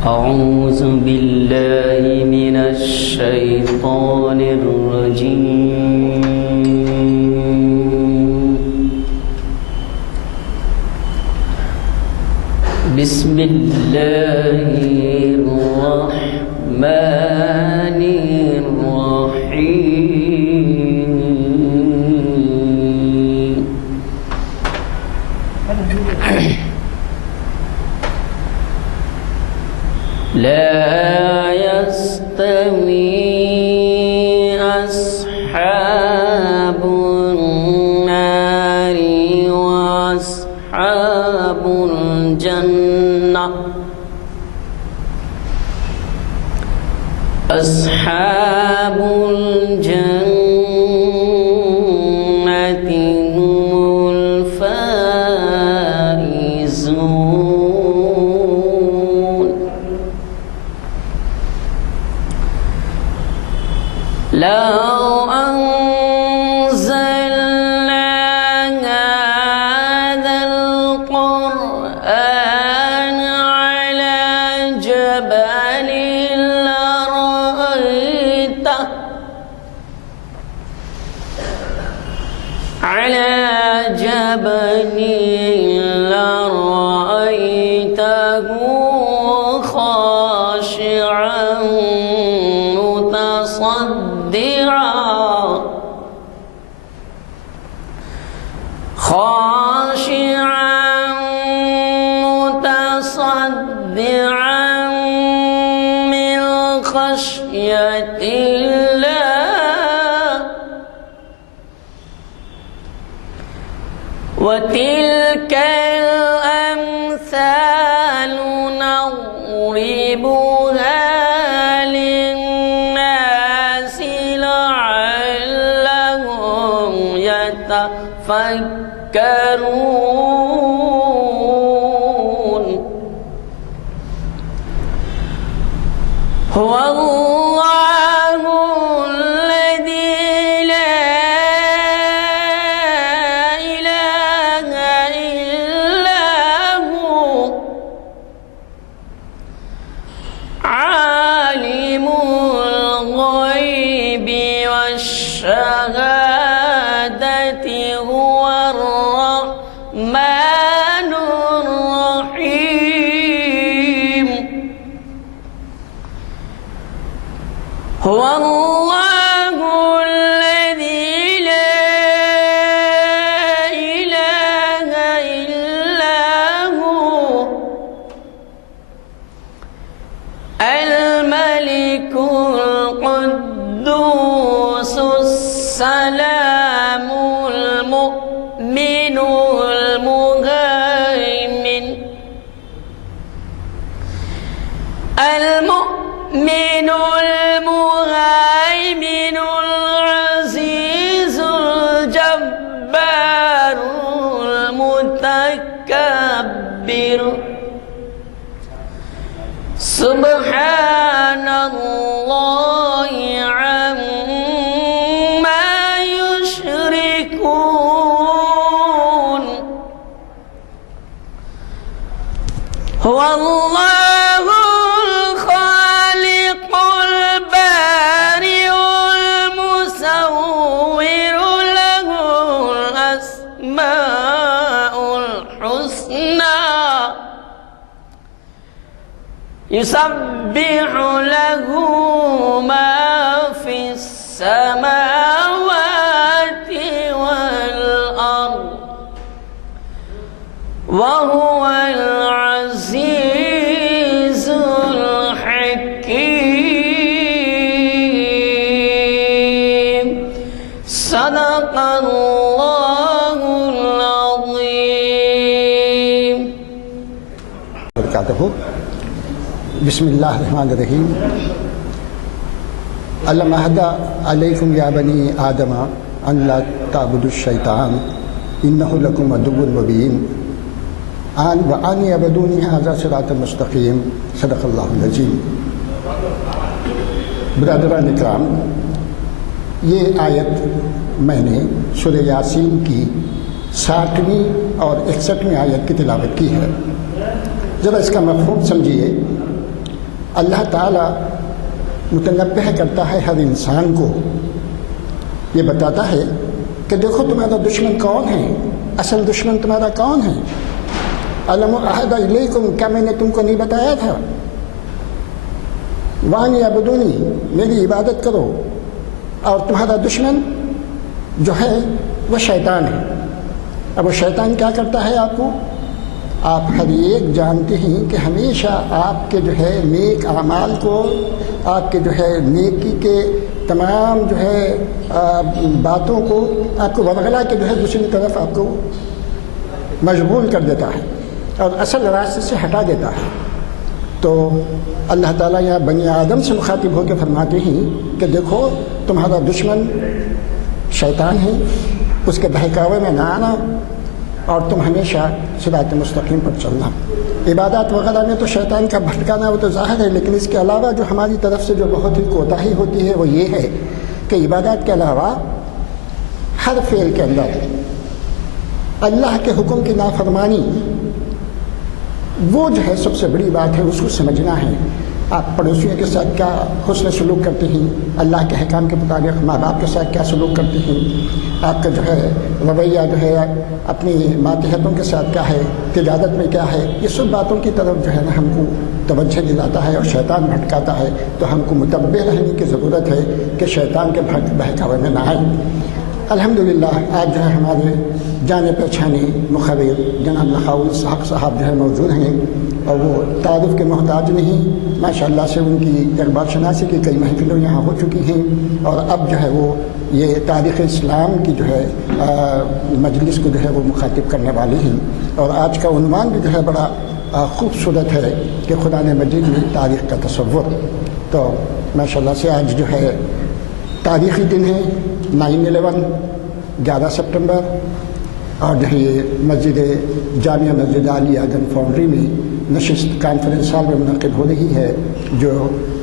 أعوذ بالله من الشيطان الرجيم. بسم الله الرحمن الرحيم. لا يستوي أصحاب النار وأصحاب الجنة. أصحاب الجنة هم الفائزون. لو أنزلنا هذا القرآن على جبل لرأيته خاشعا متصدعا من خشية الله. وتلك الأمثال نضربها للناس لعلهم يتفكرون. هو الله الذي لا إله إلا هو عالم الغيب والشهادة هو الرحمن الرحيم. هو الله الذي لا إله إلا هو الملك القدوس السلام المؤمن المهيمن المهيمن العزيز الجبار المتكبر. سبحان الله عما يشركون. هو الله الخالق البارئ المصور له الأسماء الحسنى. يسبح له ما في السماوات والأرض وهو العزيز الحكيم. صدق الله العظيم. بسم اللہ الرحمن الرحیم. علم عہد علیکم یا بنی آدم ان لا تعبدوا الشیطان انہ لکم عدو مبین وان اعبدونی ھذا صراط مستقیم. صدق اللہ العظیم. برادران اکرام، یہ آیت میں نے سورہ یاسین کی 60ویں اور 61ویں آیت کی تلاوت کی ہے. ذرا اس کا مفہوم سمجھیے. اللہ تعالیٰ متنبہ کرتا ہے ہر انسان کو، یہ بتاتا ہے کہ دیکھو تمہارا دشمن کون ہے، اصل دشمن تمہارا کون ہے۔ الم اعہد الیکم، کیا میں نے تم کو نہیں بتایا تھا؟ وان یعبدونی، میری عبادت کرو، اور تمہارا دشمن جو ہے وہ شیطان ہے۔ اب وہ شیطان کیا کرتا ہے آپ کو؟ آپ ہر ایک جانتے ہیں کہ ہمیشہ آپ کے جو ہے نیک اعمال کو، آپ کے جو ہے نیکی کے تمام جو ہے باتوں کو آپ کو ورغلا کے جو ہے دوسری طرف آپ کو مشغول کر دیتا ہے اور اصل راستے سے ہٹا دیتا ہے۔ تو اللہ تعالیٰ یہاں بنی آدم سے مخاطب ہو کے فرماتے ہیں کہ دیکھو تمہارا دشمن شیطان ہے، اس کے بہکاوے میں نہ آنا اور تم ہمیشہ صراط مستقیم پر چلنا۔ عبادات وغیرہ میں تو شیطان کا بھٹکانا وہ تو ظاہر ہے، لیکن اس کے علاوہ جو ہماری طرف سے جو بہت ہی کوتاہی ہوتی ہے وہ یہ ہے کہ عبادات کے علاوہ ہر فعل کے اندر اللہ کے حکم کی نافرمانی، وہ جو ہے سب سے بڑی بات ہے، اس کو سمجھنا ہے۔ آپ پڑوسیوں کے ساتھ کیا حسن سلوک کرتے ہیں، اللہ کے احکام کے مطابق ماں باپ کے ساتھ کیا سلوک کرتے ہیں، آپ کا جو ہے رویہ جو ہے اپنی ماتحتوں کے ساتھ کیا ہے، تجارت میں کیا ہے، یہ سب باتوں کی طرف جو ہے نا ہم کو توجہ دلاتا ہے اور شیطان بھٹکاتا ہے۔ تو ہم کو متنبہ رہنے کی ضرورت ہے کہ شیطان کے بہکاوے میں نہ آئے۔ الحمدللہ آج جو ہے ہمارے جانے پہچانے مخبر جناب لخاؤل الحق صاحب جو ہے موجود ہیں، اور وہ تعارف کے محتاج نہیں، ماشاءاللہ سے ان کی اقبال شناسی کی کئی محفلیں یہاں ہو چکی ہیں، اور اب جو ہے وہ یہ تاریخ اسلام کی جو ہے مجلس کو جو ہے وہ مخاطب کرنے والی ہیں۔ اور آج کا عنوان بھی جو ہے بڑا خوبصورت ہے کہ قرآن مجید میں تاریخ کا تصور۔ تو ماشاءاللہ سے آج جو ہے تاریخی دن ہے، 9/11 11 سپٹمبر، اور جو ہے یہ مسجد جامعہ مسجد علی اعظم فاؤنڈری میں نشست کانفرنس ہال میں منعقد ہو رہی ہے، جو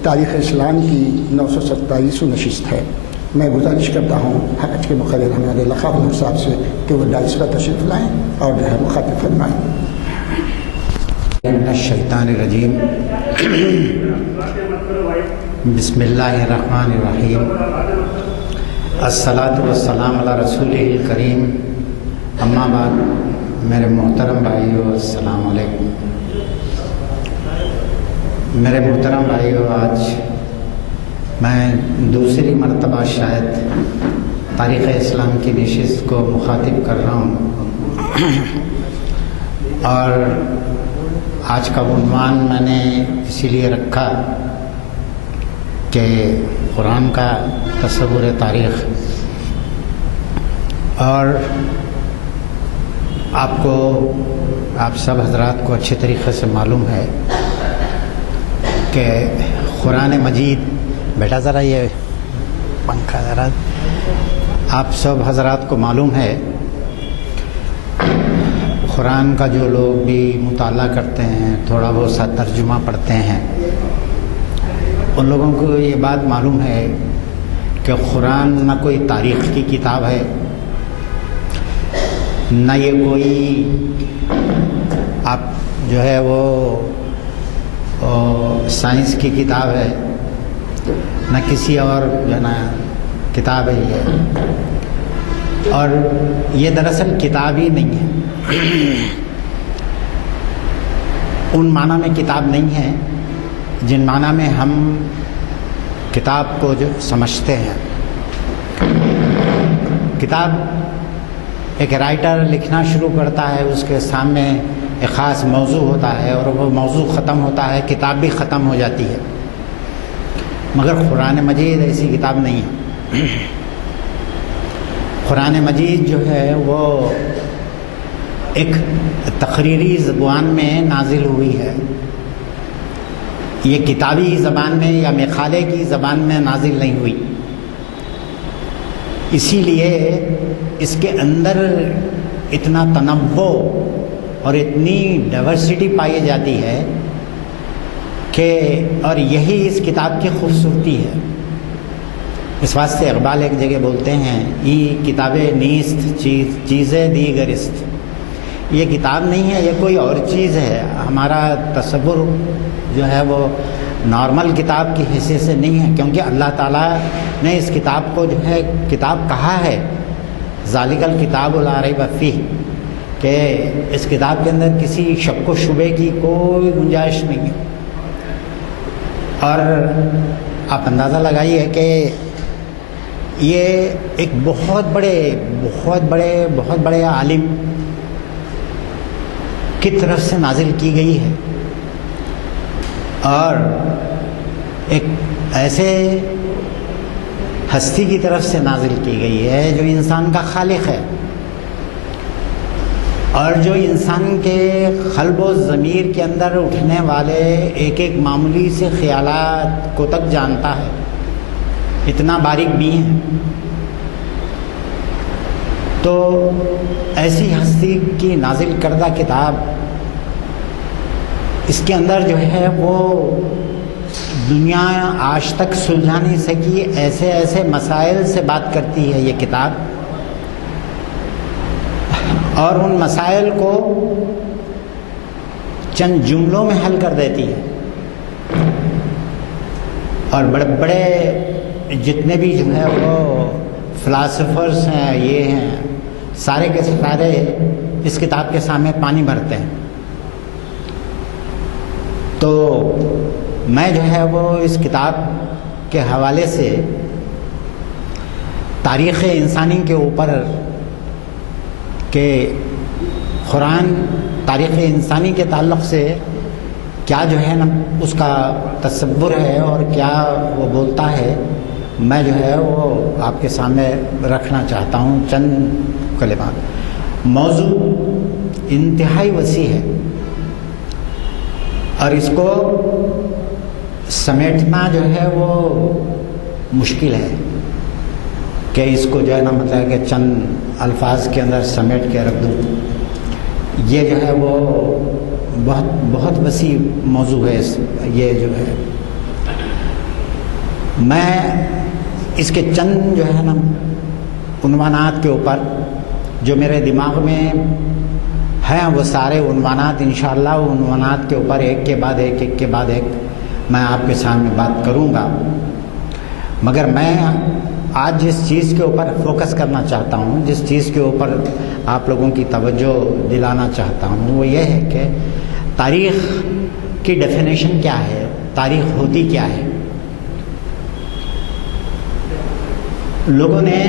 تاریخ اسلام کی 927واں نشست ہے۔ میں گزارش کرتا ہوں حج کے مقرر ہمارے لخاؤل صاحب سے کہ وہ ڈائس پر تشریف لائیں اور جو ہے مخاطب فرمائیں۔ الشیطان الرجیم، بسم اللہ الرحمن الرحیم، الصلاۃ والسلام علی رسول الکریم، اما بعد، میرے محترم بھائیو السلام علیکم۔ میرے محترم بھائیو، آج میں دوسری مرتبہ شاید تاریخ اسلام کی نشست کو مخاطب کر رہا ہوں، اور آج کا عنوان میں نے اسی لیے رکھا کہ قرآن کا تصور تاریخ۔ اور آپ سب حضرات کو اچھے طریقے سے معلوم ہے کہ قرآن مجید، بیٹا ذرا یہ پنکھا ذرا، آپ سب حضرات کو معلوم ہے، قرآن کا جو لوگ بھی مطالعہ کرتے ہیں، تھوڑا بہت سا ترجمہ پڑھتے ہیں، ان لوگوں کو یہ بات معلوم ہے کہ قرآن نہ کوئی تاریخ کی کتاب ہے، نہ یہ کوئی آپ جو ہے وہ سائنس کی کتاب ہے، نہ کسی اور جو ہے نا کتاب ہے یہ، اور یہ دراصل کتاب ہی نہیں ہے، ان معنی میں کتاب نہیں ہے جن معنی میں ہم کتاب کو جو سمجھتے ہیں۔ کتاب ایک رائٹر لکھنا شروع کرتا ہے، اس کے سامنے ایک خاص موضوع ہوتا ہے، اور وہ موضوع ختم ہوتا ہے، کتاب بھی ختم ہو جاتی ہے۔ مگر قرآن مجید ایسی کتاب نہیں ہے۔ قرآن مجید جو ہے وہ ایک تقریری زبان میں نازل ہوئی ہے، یہ کتابی زبان میں یا مقالے کی زبان میں نازل نہیں ہوئی، اسی لیے اس کے اندر اتنا تنوع اور اتنی ڈائیورسٹی پائی جاتی ہے کہ، اور یہی اس کتاب کی خوبصورتی ہے۔ اس واسطے اقبال ایک جگہ بولتے ہیں، ای کتابیں نیست چیزیں دیگرست، یہ کتاب نہیں ہے، یہ کوئی اور چیز ہے۔ ہمارا تصور جو ہے وہ نارمل کتاب کی حیثیت سے نہیں ہے، کیونکہ اللہ تعالیٰ نے اس کتاب کو جو ہے کتاب کہا ہے، ذالک الکتاب لا ریب فیہ، کہ اس کتاب کے اندر کسی شک و شبے کی کوئی گنجائش نہیں ہے۔ اور آپ اندازہ لگائیے کہ یہ ایک بہت بڑے عالم کی طرف سے نازل کی گئی ہے، اور ایک ایسے ہستی کی طرف سے نازل کی گئی ہے جو انسان کا خالق ہے، اور جو انسان کے قلب و ضمیر کے اندر اٹھنے والے ایک ایک معمولی سے خیالات کو تک جانتا ہے، اتنا باریک بھی ہے۔ تو ایسی ہستی کی نازل کردہ کتاب، اس کے اندر جو ہے وہ دنیا آج تک سلجھا نہیں سکی ایسے مسائل سے بات کرتی ہے یہ کتاب، اور ان مسائل کو چند جملوں میں حل کر دیتی ہے۔ اور بڑے جتنے بھی جو ہے وہ فلاسفرز ہیں، یہ ہیں، سارے کے سارے اس کتاب کے سامنے پانی بھرتے ہیں۔ تو میں جو ہے وہ اس کتاب کے حوالے سے تاریخ انسانی کے اوپر کہ قرآن تاریخ انسانی کے تعلق سے کیا جو ہے نا اس کا تصور ہے اور کیا وہ بولتا ہے، میں جو ہے وہ آپ کے سامنے رکھنا چاہتا ہوں چند کلمات۔ موضوع انتہائی وسیع ہے، اور اس کو سمیٹنا جو ہے وہ مشکل ہے کہ اس کو جو ہے نا مطلب کہ چند الفاظ کے اندر سمیٹ کے رکھ دوں۔ یہ جو ہے وہ بہت وسیع موضوع ہے۔ یہ جو ہے میں اس کے چند جو ہے نا عنوانات کے اوپر جو میرے دماغ میں ہیں، وہ سارے عنوانات انشاءاللہ عنوانات کے اوپر ایک کے بعد ایک میں آپ کے سامنے بات کروں گا۔ مگر میں آج جس چیز کے اوپر فوکس کرنا چاہتا ہوں، جس چیز کے اوپر آپ لوگوں کی توجہ دلانا چاہتا ہوں، وہ یہ ہے کہ تاریخ کی ڈیفینیشن کیا ہے، تاریخ ہوتی کیا ہے۔ لوگوں نے،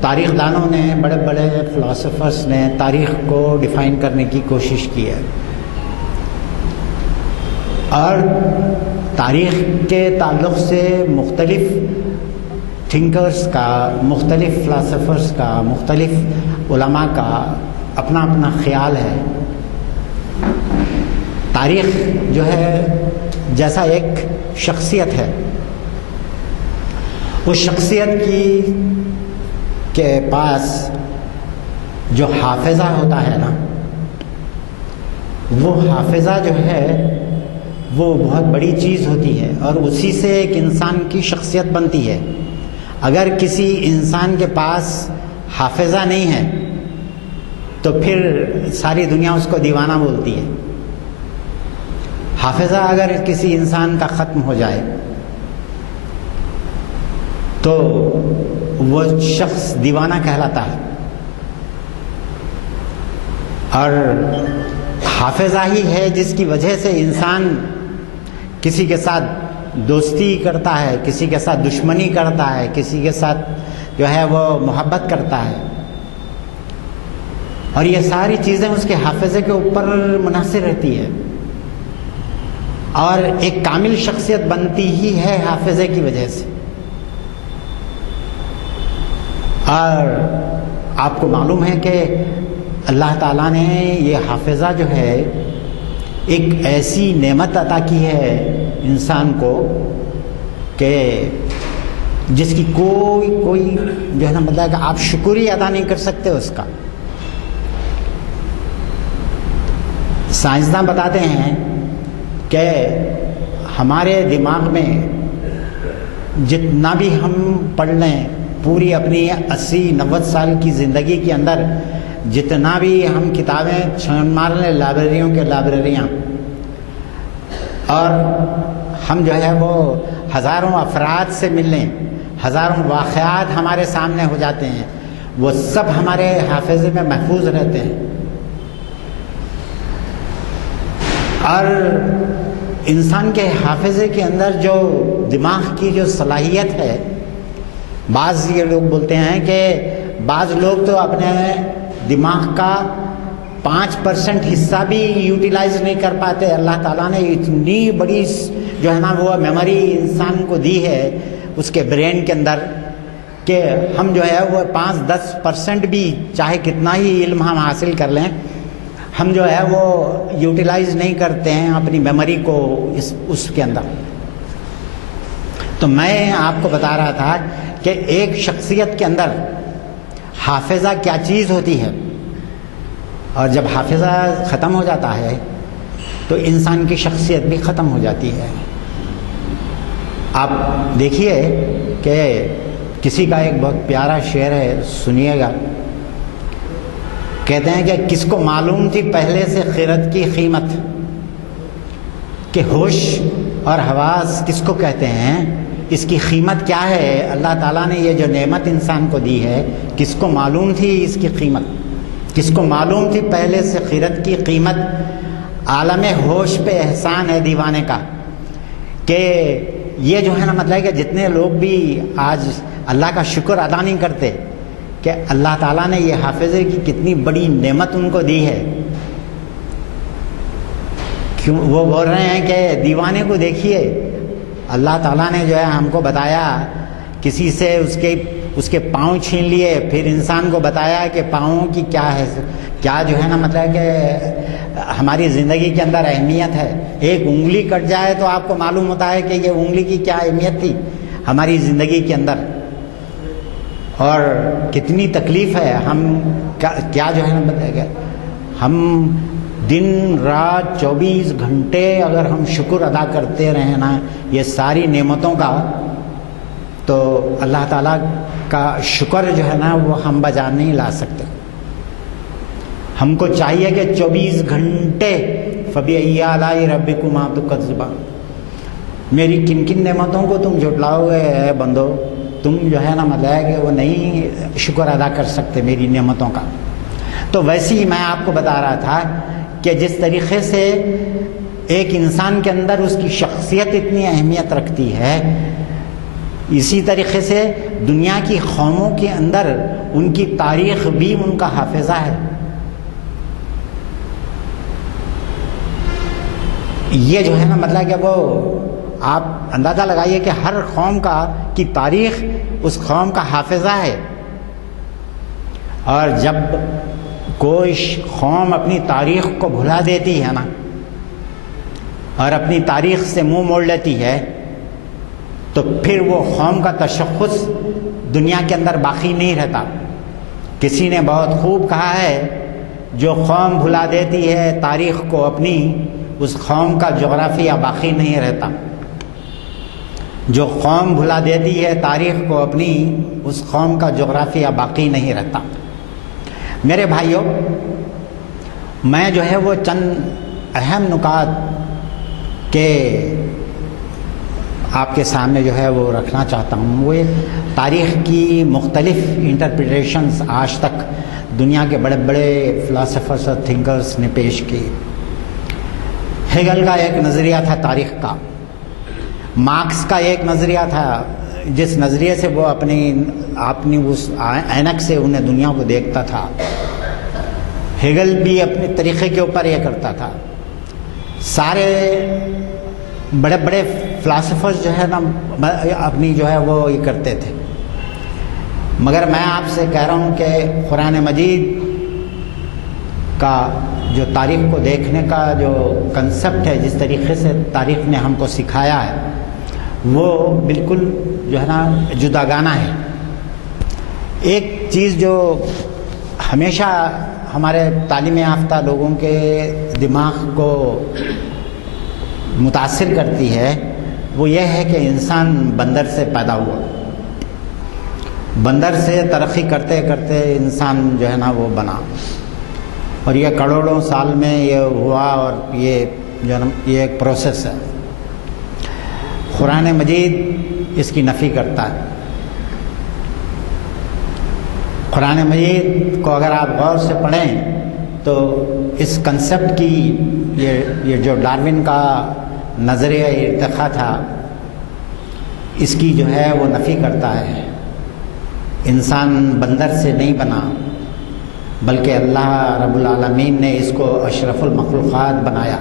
تاریخ دانوں نے، بڑے بڑے فلاسفرز نے تاریخ کو ڈیفائن کرنے کی کوشش کی ہے، اور تاریخ کے تعلق سے مختلف تھنکرز کا، مختلف فلاسفرز کا، مختلف علماء کا اپنا اپنا خیال ہے۔ تاریخ جو ہے جیسا ایک شخصیت ہے، اس شخصیت کے پاس جو حافظہ ہوتا ہے نا، وہ حافظہ جو ہے وہ بہت بڑی چیز ہوتی ہے، اور اسی سے ایک انسان کی شخصیت بنتی ہے۔ اگر کسی انسان کے پاس حافظہ نہیں ہے تو پھر ساری دنیا اس کو دیوانہ بولتی ہے۔ حافظہ اگر کسی انسان کا ختم ہو جائے تو وہ شخص دیوانہ کہلاتا ہے، اور حافظہ ہی ہے جس کی وجہ سے انسان کسی کے ساتھ دوستی کرتا ہے، کسی کے ساتھ دشمنی کرتا ہے، کسی کے ساتھ جو ہے وہ محبت کرتا ہے، اور یہ ساری چیزیں اس کے حافظے کے اوپر منحصر رہتی ہے، اور ایک کامل شخصیت بنتی ہی ہے حافظے کی وجہ سے۔ اور آپ کو معلوم ہے کہ اللہ تعالیٰ نے یہ حافظہ جو ہے ایک ایسی نعمت عطا کی ہے انسان کو کہ جس کی کوئی جو ہے نا مطلب کہ آپ شکر ہی ادا نہیں کر سکتے اس کا۔ سائنسداں بتاتے ہیں کہ ہمارے دماغ میں جتنا بھی ہم پڑھ لیں، پوری اپنی 80-90 سال کی زندگی کے اندر جتنا بھی ہم کتابیں چھان مار لیں، لائبریریوں کے لائبریریاں، اور ہم جو ہے وہ ہزاروں افراد سے ملیں، ہزاروں واقعات ہمارے سامنے ہو جاتے ہیں، وہ سب ہمارے حافظے میں محفوظ رہتے ہیں۔ اور انسان کے حافظے کے اندر جو دماغ کی جو صلاحیت ہے، بعض یہ لوگ بولتے ہیں کہ بعض لوگ تو اپنے دماغ کا 5% حصہ بھی یوٹیلائز نہیں کر پاتے۔ اللہ تعالیٰ نے اتنی بڑی جو ہے نا وہ میموری انسان کو دی ہے اس کے برین کے اندر کہ ہم جو ہے وہ 5-10% بھی چاہے کتنا ہی علم ہم حاصل کر لیں، ہم جو ہے وہ یوٹیلائز نہیں کرتے ہیں اپنی میموری کو اس کے اندر۔ تو میں آپ کو بتا رہا تھا کہ ایک شخصیت کے اندر حافظہ کیا چیز ہوتی ہے، اور جب حافظہ ختم ہو جاتا ہے تو انسان کی شخصیت بھی ختم ہو جاتی ہے۔ آپ دیکھیے کہ کسی کا ایک بہت پیارا شعر ہے، سنیے گا۔ کہتے ہیں کہ کس کو معلوم تھی پہلے سے خیرت کی قیمت، کہ ہوش اور حواس کس کو کہتے ہیں، اس کی قیمت کیا ہے۔ اللہ تعالیٰ نے یہ جو نعمت انسان کو دی ہے، کس کو معلوم تھی اس کی قیمت، کس کو معلوم تھی پہلے سے خیرت کی قیمت۔ عالم ہوش پہ احسان ہے دیوانے کا، کہ یہ جو ہے نا مطلب کہ جتنے لوگ بھی آج اللہ کا شکر ادا نہیں کرتے کہ اللہ تعالیٰ نے یہ حافظے کی کتنی بڑی نعمت ان کو دی ہے، کیوں وہ بول رہے ہیں کہ دیوانے کو دیکھیے، اللہ تعالیٰ نے جو ہے ہم کو بتایا، کسی سے اس کے پاؤں چھین لیے، پھر انسان کو بتایا کہ پاؤں کی کیا جو ہے نا مطلب کہ ہماری زندگی کے اندر اہمیت ہے۔ ایک انگلی کٹ جائے تو آپ کو معلوم ہوتا ہے کہ یہ انگلی کی کیا اہمیت تھی ہماری زندگی کے اندر، اور کتنی تکلیف ہے۔ ہم کیا جو ہے نا مطلب کہ ہم دن رات 24 گھنٹے اگر ہم شکر ادا کرتے رہیں نا یہ ساری نعمتوں کا، تو اللہ تعالیٰ کا شکر جو ہے نا وہ ہم بجا نہیں لا سکتے۔ ہم کو چاہیے کہ 24 گھنٹے فَبِأَيِّ آلَاءِ رَبِّكُمَا تُكَذِّبَانِ، میری کن کن نعمتوں کو تم جھٹلاؤ گے اے بندو، تم جو ہے نا مطلب ہے کہ وہ نہیں شکر ادا کر سکتے میری نعمتوں کا۔ تو ویسے ہی میں آپ کو بتا رہا تھا کہ جس طریقے سے ایک انسان کے اندر اس کی شخصیت اتنی اہمیت رکھتی ہے، اسی طریقے سے دنیا کی قوموں کے اندر ان کی تاریخ بھی ان کا حافظہ ہے۔ یہ جو ہے نا مطلب کہ وہ آپ اندازہ لگائیے کہ ہر قوم کی تاریخ اس قوم کا حافظہ ہے، اور جب کوئی قوم اپنی تاریخ کو بھلا دیتی ہے نا اور اپنی تاریخ سے منہ موڑ لیتی ہے، تو پھر وہ قوم کا تشخص دنیا کے اندر باقی نہیں رہتا۔ کسی نے بہت خوب کہا ہے، جو قوم بھلا دیتی ہے تاریخ کو اپنی، اس قوم کا جغرافیہ باقی نہیں رہتا۔ جو قوم بھلا دیتی ہے تاریخ کو اپنی، اس قوم کا جغرافیہ باقی نہیں رہتا۔ میرے بھائیوں، میں جو ہے وہ چند اہم نکات کے آپ کے سامنے جو ہے وہ رکھنا چاہتا ہوں۔ وہ تاریخ کی مختلف انٹرپریٹیشنز آج تک دنیا کے بڑے بڑے فلاسفرز اور تھنکرز نے پیش کی۔ ہیگل کا ایک نظریہ تھا تاریخ کا، مارکس کا ایک نظریہ تھا جس نظریے سے وہ اپنی اس عینک سے انہیں دنیا کو دیکھتا تھا۔ ہیگل بھی اپنے طریقے کے اوپر یہ کرتا تھا۔ سارے بڑے بڑے فلاسفرز جو ہے نا اپنی جو ہے وہ یہ کرتے تھے، مگر میں آپ سے کہہ رہا ہوں کہ قرآن مجید کا جو تاریخ کو دیکھنے کا جو کنسپٹ ہے، جس طریقے سے تاریخ نے ہم کو سکھایا ہے، وہ بالکل جو ہے نا جداگانہ ہے۔ ایک چیز جو ہمیشہ ہمارے تعلیم یافتہ لوگوں کے دماغ کو متاثر کرتی ہے، وہ یہ ہے کہ انسان بندر سے پیدا ہوا، بندر سے ترقی کرتے کرتے انسان جو ہے نا وہ بنا، اور یہ کروڑوں سال میں یہ ہوا، اور یہ جو ہے نا یہ ایک پروسیس ہے۔ قرآن مجید اس کی نفی کرتا ہے۔ قرآن مجید کو اگر آپ غور سے پڑھیں تو اس کنسیپٹ کی یہ جو ڈارون کا نظریہ ارتقاء تھا، اس کی جو ہے وہ نفی کرتا ہے۔ انسان بندر سے نہیں بنا، بلکہ اللہ رب العالمین نے اس کو اشرف المخلوقات بنایا،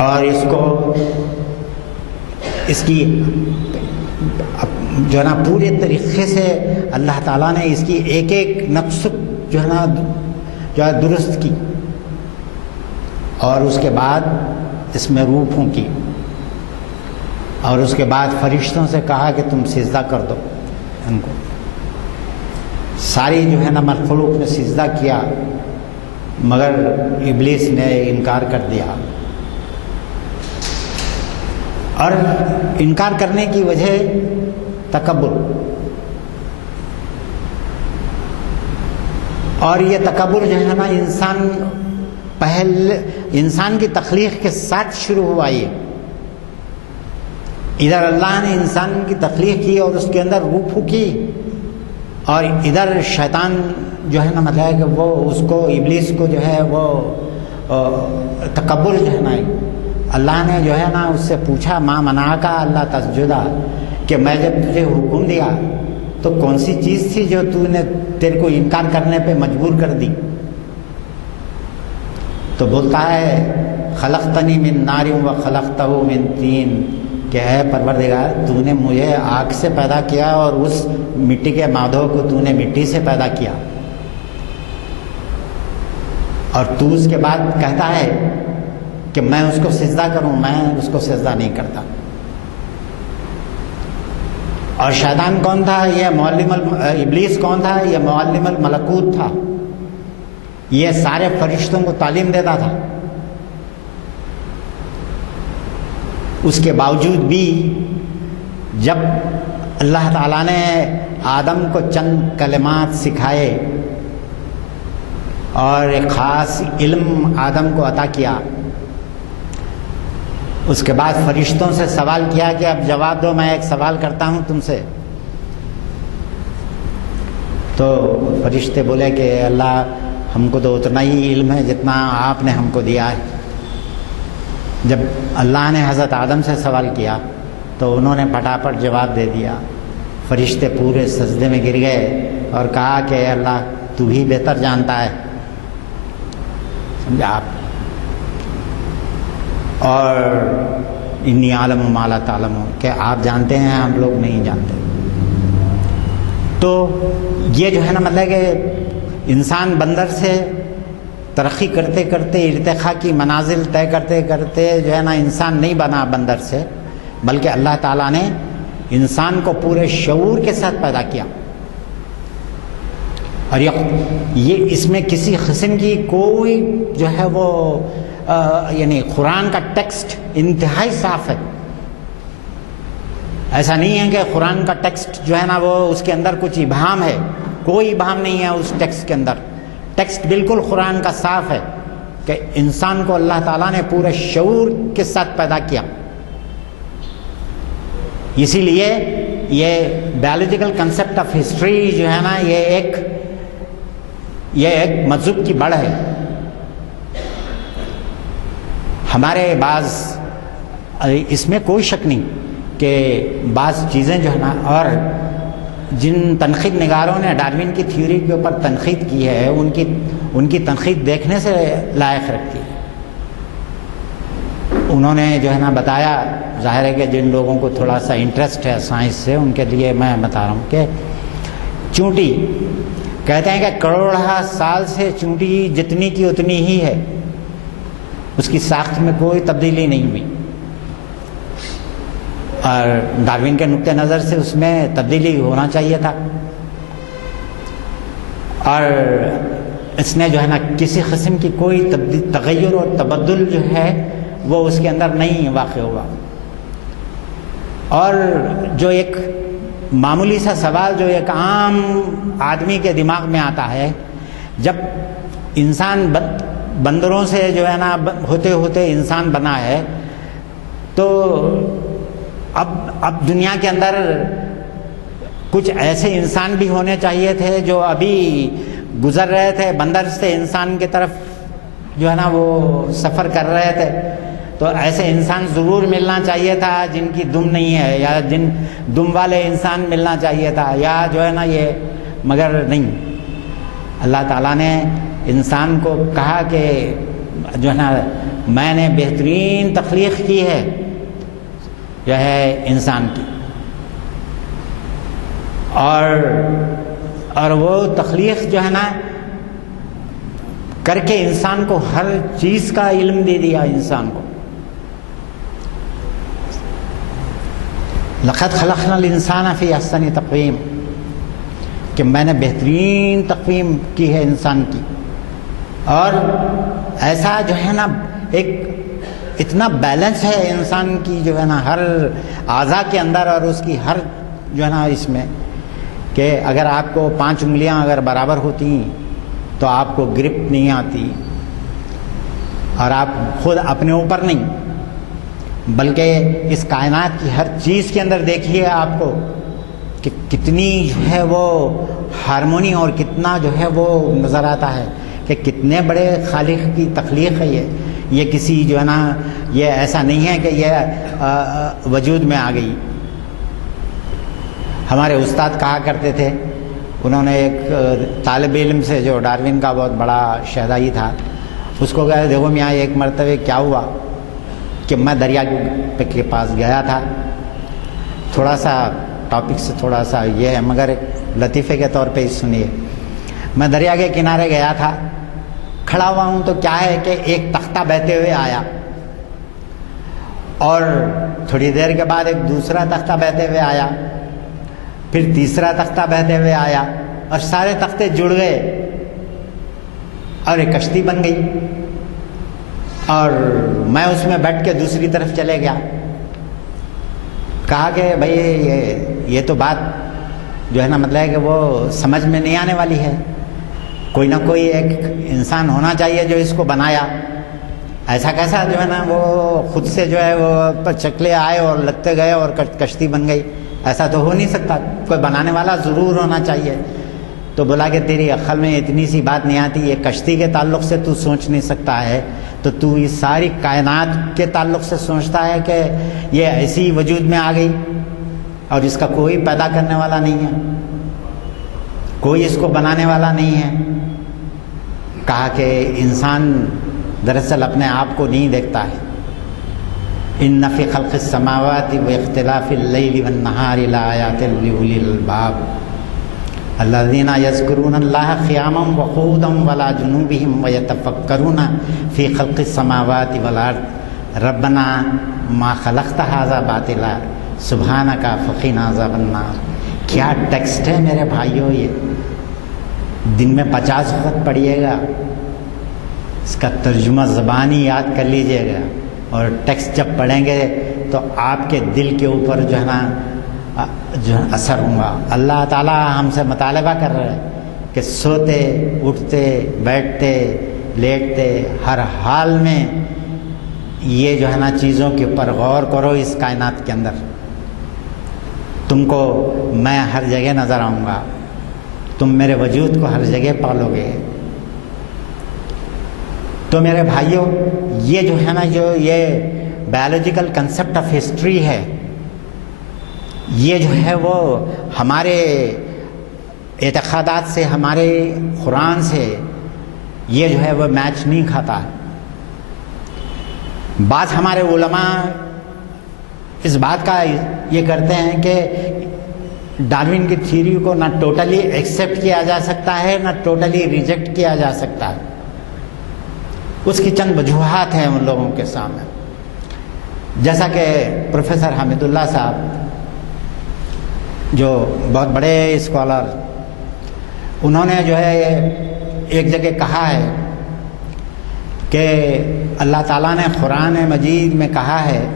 اور اس کی جو ہے نا پورے طریقے سے اللہ تعالیٰ نے اس کی ایک ایک نقص جو ہے درست کی، اور اس کے بعد اس میں روح پھونکی، اور اس کے بعد فرشتوں سے کہا کہ تم سجدہ کر دو ان کو۔ ساری جو ہے نا مخلوق نے سجدہ کیا، مگر ابلیس نے انکار کر دیا، اور انکار کرنے کی وجہ تکبر، اور یہ تکبر جو ہے نا انسان کی تخلیق کے ساتھ شروع ہوا۔ یہ ادھر اللہ نے انسان کی تخلیق کی اور اس کے اندر روح پھونکی، اور ادھر شیطان جو ہے نا مطلب کہ وہ اس کو ابلیس کو جو ہے وہ تکبر جو ہے نا، اللہ نے جو ہے نا اس سے پوچھا ما منعک اللہ تسجدا، کہ میں جب تجھے حکم دیا تو کون سی چیز تھی جو تیرے کو انکار کرنے پہ مجبور کر دی؟ تو بولتا ہے خلقتنی من نار و خلقتہ من طین، کہ ہے پروردگار تو نے مجھے آگ سے پیدا کیا اور اس مٹی کے مادھو کو تو نے مٹی سے پیدا کیا، اور تو اس کے بعد کہتا ہے کہ میں اس کو سجدہ کروں، میں اس کو سجدہ نہیں کرتا۔ اور شیطان کون تھا؟ یہ ابلیس کون تھا؟ یہ معلم الملکوت تھا، یہ سارے فرشتوں کو تعلیم دیتا تھا۔ اس کے باوجود بھی جب اللہ تعالیٰ نے آدم کو چند کلمات سکھائے اور ایک خاص علم آدم کو عطا کیا، اس کے بعد فرشتوں سے سوال کیا کہ اب جواب دو، میں ایک سوال کرتا ہوں تم سے۔ تو فرشتے بولے کہ اللہ ہم کو تو اتنا ہی علم ہے جتنا آپ نے ہم کو دیا ہے۔ جب اللہ نے حضرت آدم سے سوال کیا تو انہوں نے پھٹافٹ جواب دے دیا۔ فرشتے پورے سجدے میں گر گئے اور کہا کہ اے اللہ تو ہی بہتر جانتا ہے، سمجھا آپ، اور انی عالم ما لا تعلمون، کہ آپ جانتے ہیں ہم لوگ نہیں جانتے۔ تو یہ جو ہے نا مطلب کہ انسان بندر سے ترقی کرتے کرتے ارتقاء کی منازل طے کرتے کرتے جو ہے نا انسان نہیں بنا بندر سے، بلکہ اللہ تعالیٰ نے انسان کو پورے شعور کے ساتھ پیدا کیا، اور یہ اس میں کسی قسم کی کوئی جو ہے وہ یعنی قرآن کا ٹیکسٹ انتہائی صاف ہے۔ ایسا نہیں ہے کہ قرآن کا ٹیکسٹ جو ہے نا وہ اس کے اندر کچھ ابہام ہے، کوئی ابہام نہیں ہے اس ٹیکسٹ کے اندر۔ ٹیکسٹ بالکل قرآن کا صاف ہے کہ انسان کو اللہ تعالیٰ نے پورے شعور کے ساتھ پیدا کیا۔ اسی لیے یہ بایولوجیکل کنسیپٹ آف ہسٹری جو ہے نا یہ ایک مذہب کی بڑھ ہے۔ ہمارے بعض اس میں کوئی شک نہیں کہ بعض چیزیں جو ہے نا، اور جن تنقید نگاروں نے ڈارون کی تھیوری کے اوپر تنقید کی ہے ان کی تنقید دیکھنے سے لائق رکھتی ہے۔ انہوں نے جو ہے نا بتایا، ظاہر ہے کہ جن لوگوں کو تھوڑا سا انٹرسٹ ہے سائنس سے ان کے لیے میں بتا رہا ہوں کہ چونٹی کہتے ہیں کہ کروڑہ سال سے چونٹی جتنی کی اتنی ہی ہے، اس کی ساخت میں کوئی تبدیلی نہیں ہوئی، اور ڈارون کے نقطہ نظر سے اس میں تبدیلی ہونا چاہیے تھا، اور اس نے جو ہے نا کسی قسم کی کوئی تغیر اور تبدل جو ہے وہ اس کے اندر نہیں واقع ہوا۔ اور جو ایک معمولی سا سوال جو ایک عام آدمی کے دماغ میں آتا ہے، جب انسان بندروں سے جو ہے نا ہوتے ہوتے انسان بنا ہے، تو اب دنیا کے اندر کچھ ایسے انسان بھی ہونے چاہیے تھے جو ابھی گزر رہے تھے، بندر سے انسان کی طرف جو ہے نا وہ سفر کر رہے تھے، تو ایسے انسان ضرور ملنا چاہیے تھا جن کی دم نہیں ہے، یا جن دم والے انسان ملنا چاہیے تھا، یا جو ہے نا یہ، مگر نہیں۔ اللہ تعالیٰ نے انسان کو کہا کہ جو ہے نا میں نے بہترین تخلیق کی ہے جو ہے انسان کی، اور وہ تخلیق جو ہے نا کر کے انسان کو ہر چیز کا علم دے دیا انسان کو۔ لقد خلقنا الانسان فی احسن تقویم، کہ میں نے بہترین تقویم کی ہے انسان کی، اور ایسا جو ہے نا ایک اتنا بیلنس ہے انسان کی جو ہے نا ہر اعضاء کے اندر اور اس کی ہر جو ہے نا اس میں، کہ اگر آپ کو 5 انگلیاں اگر برابر ہوتی تو آپ کو گرپ نہیں آتی، اور آپ خود اپنے اوپر نہیں بلکہ اس کائنات کی ہر چیز کے اندر دیکھیے آپ کو کہ کتنی جو ہے وہ ہارمونی اور کتنا جو ہے وہ نظر آتا ہے کہ کتنے بڑے خالق کی تخلیق ہے یہ کسی جو ہے نا یہ ایسا نہیں ہے کہ یہ وجود میں آ گئی۔ ہمارے استاد کہا کرتے تھے، انہوں نے ایک طالب علم سے جو ڈارون کا بہت بڑا شہدائی تھا، اس کو کہا دیکھو میاں ایک مرتبہ کیا ہوا کہ میں دریا کے پاس گیا تھا، تھوڑا سا ٹاپک سے تھوڑا سا یہ ہے مگر ایک لطیفے کے طور پہ سنیے۔ میں دریا کے کنارے گیا تھا، کھڑا ہوا ہوں تو کیا ہے کہ ایک تختہ بہتے ہوئے آیا، اور تھوڑی دیر کے بعد ایک دوسرا تختہ بہتے ہوئے آیا، پھر تیسرا تختہ بہتے ہوئے آیا، اور سارے تختے جڑ گئے اور ایک کشتی بن گئی، اور میں اس میں بیٹھ کے دوسری طرف چلے گیا۔ کہا کہ بھائی یہ تو بات جو ہے نا مطلب ہے کہ وہ سمجھ میں نہیں آنے والی ہے، کوئی نہ کوئی ایک انسان ہونا چاہیے جو اس کو بنایا، ایسا کیسا جو ہے نا وہ خود سے جو ہے وہ چکلے آئے اور لگتے گئے اور کشتی بن گئی، ایسا تو ہو نہیں سکتا، کوئی بنانے والا ضرور ہونا چاہیے۔ تو بولا کہ تیری عقل میں اتنی سی بات نہیں آتی، یہ کشتی کے تعلق سے تو سوچ نہیں سکتا ہے، تو تو اس ساری کائنات کے تعلق سے سوچتا ہے کہ یہ ایسی وجود میں آ گئی اور اس کا کوئی پیدا کرنے والا نہیں ہے، کوئی اس کو بنانے والا نہیں ہے۔ کہا کہ انسان دراصل اپنے آپ کو نہیں دیکھتا ہے۔ ان فی خلق السماوات واختلاف اللیل والنہار لآیات لأولی الالباب الذین یذکرون اللہ قیاما وقعودا وعلی جنوبہم ویتفکرون فی خلق السماوات والارض ربنا ما خلقت ھذا باطلا سبحانک فقنا عذاب النار۔ کیا ٹیکسٹ ہے میرے بھائیوں، یہ دن میں 50 وقت پڑھیے گا، اس کا ترجمہ زبانی یاد کر لیجئے گا، اور ٹیکسٹ جب پڑھیں گے تو آپ کے دل کے اوپر جو ہے نا جو اثر ہوگا۔ اللہ تعالیٰ ہم سے مطالبہ کر رہے ہیں کہ سوتے اٹھتے بیٹھتے لیٹتے ہر حال میں یہ جو ہے نا چیزوں کے اوپر غور کرو۔ اس کائنات کے اندر تم کو میں ہر جگہ نظر آؤں گا، تم میرے وجود کو ہر جگہ پالو گے۔ تو میرے بھائیوں، یہ جو ہے نا جو یہ بایولوجیکل کنسیپٹ آف ہسٹری ہے، یہ جو ہے وہ ہمارے اعتقادات سے، ہمارے قرآن سے یہ جو ہے وہ میچ نہیں کھاتا۔ بعض ہمارے علماء اس بات کا یہ کرتے ہیں کہ ڈارون کی تھیوری کو نہ ٹوٹلی ایکسیپٹ کیا جا سکتا ہے نہ ٹوٹلی ریجیکٹ کیا جا سکتا ہے۔ اس کی چند وجوہات ہیں ان لوگوں کے سامنے، جیسا کہ پروفیسر حمید اللہ صاحب جو بہت بڑے اسکالر، انہوں نے جو ہے ایک جگہ کہا ہے کہ اللہ تعالیٰ نے قرآن مجید میں کہا ہے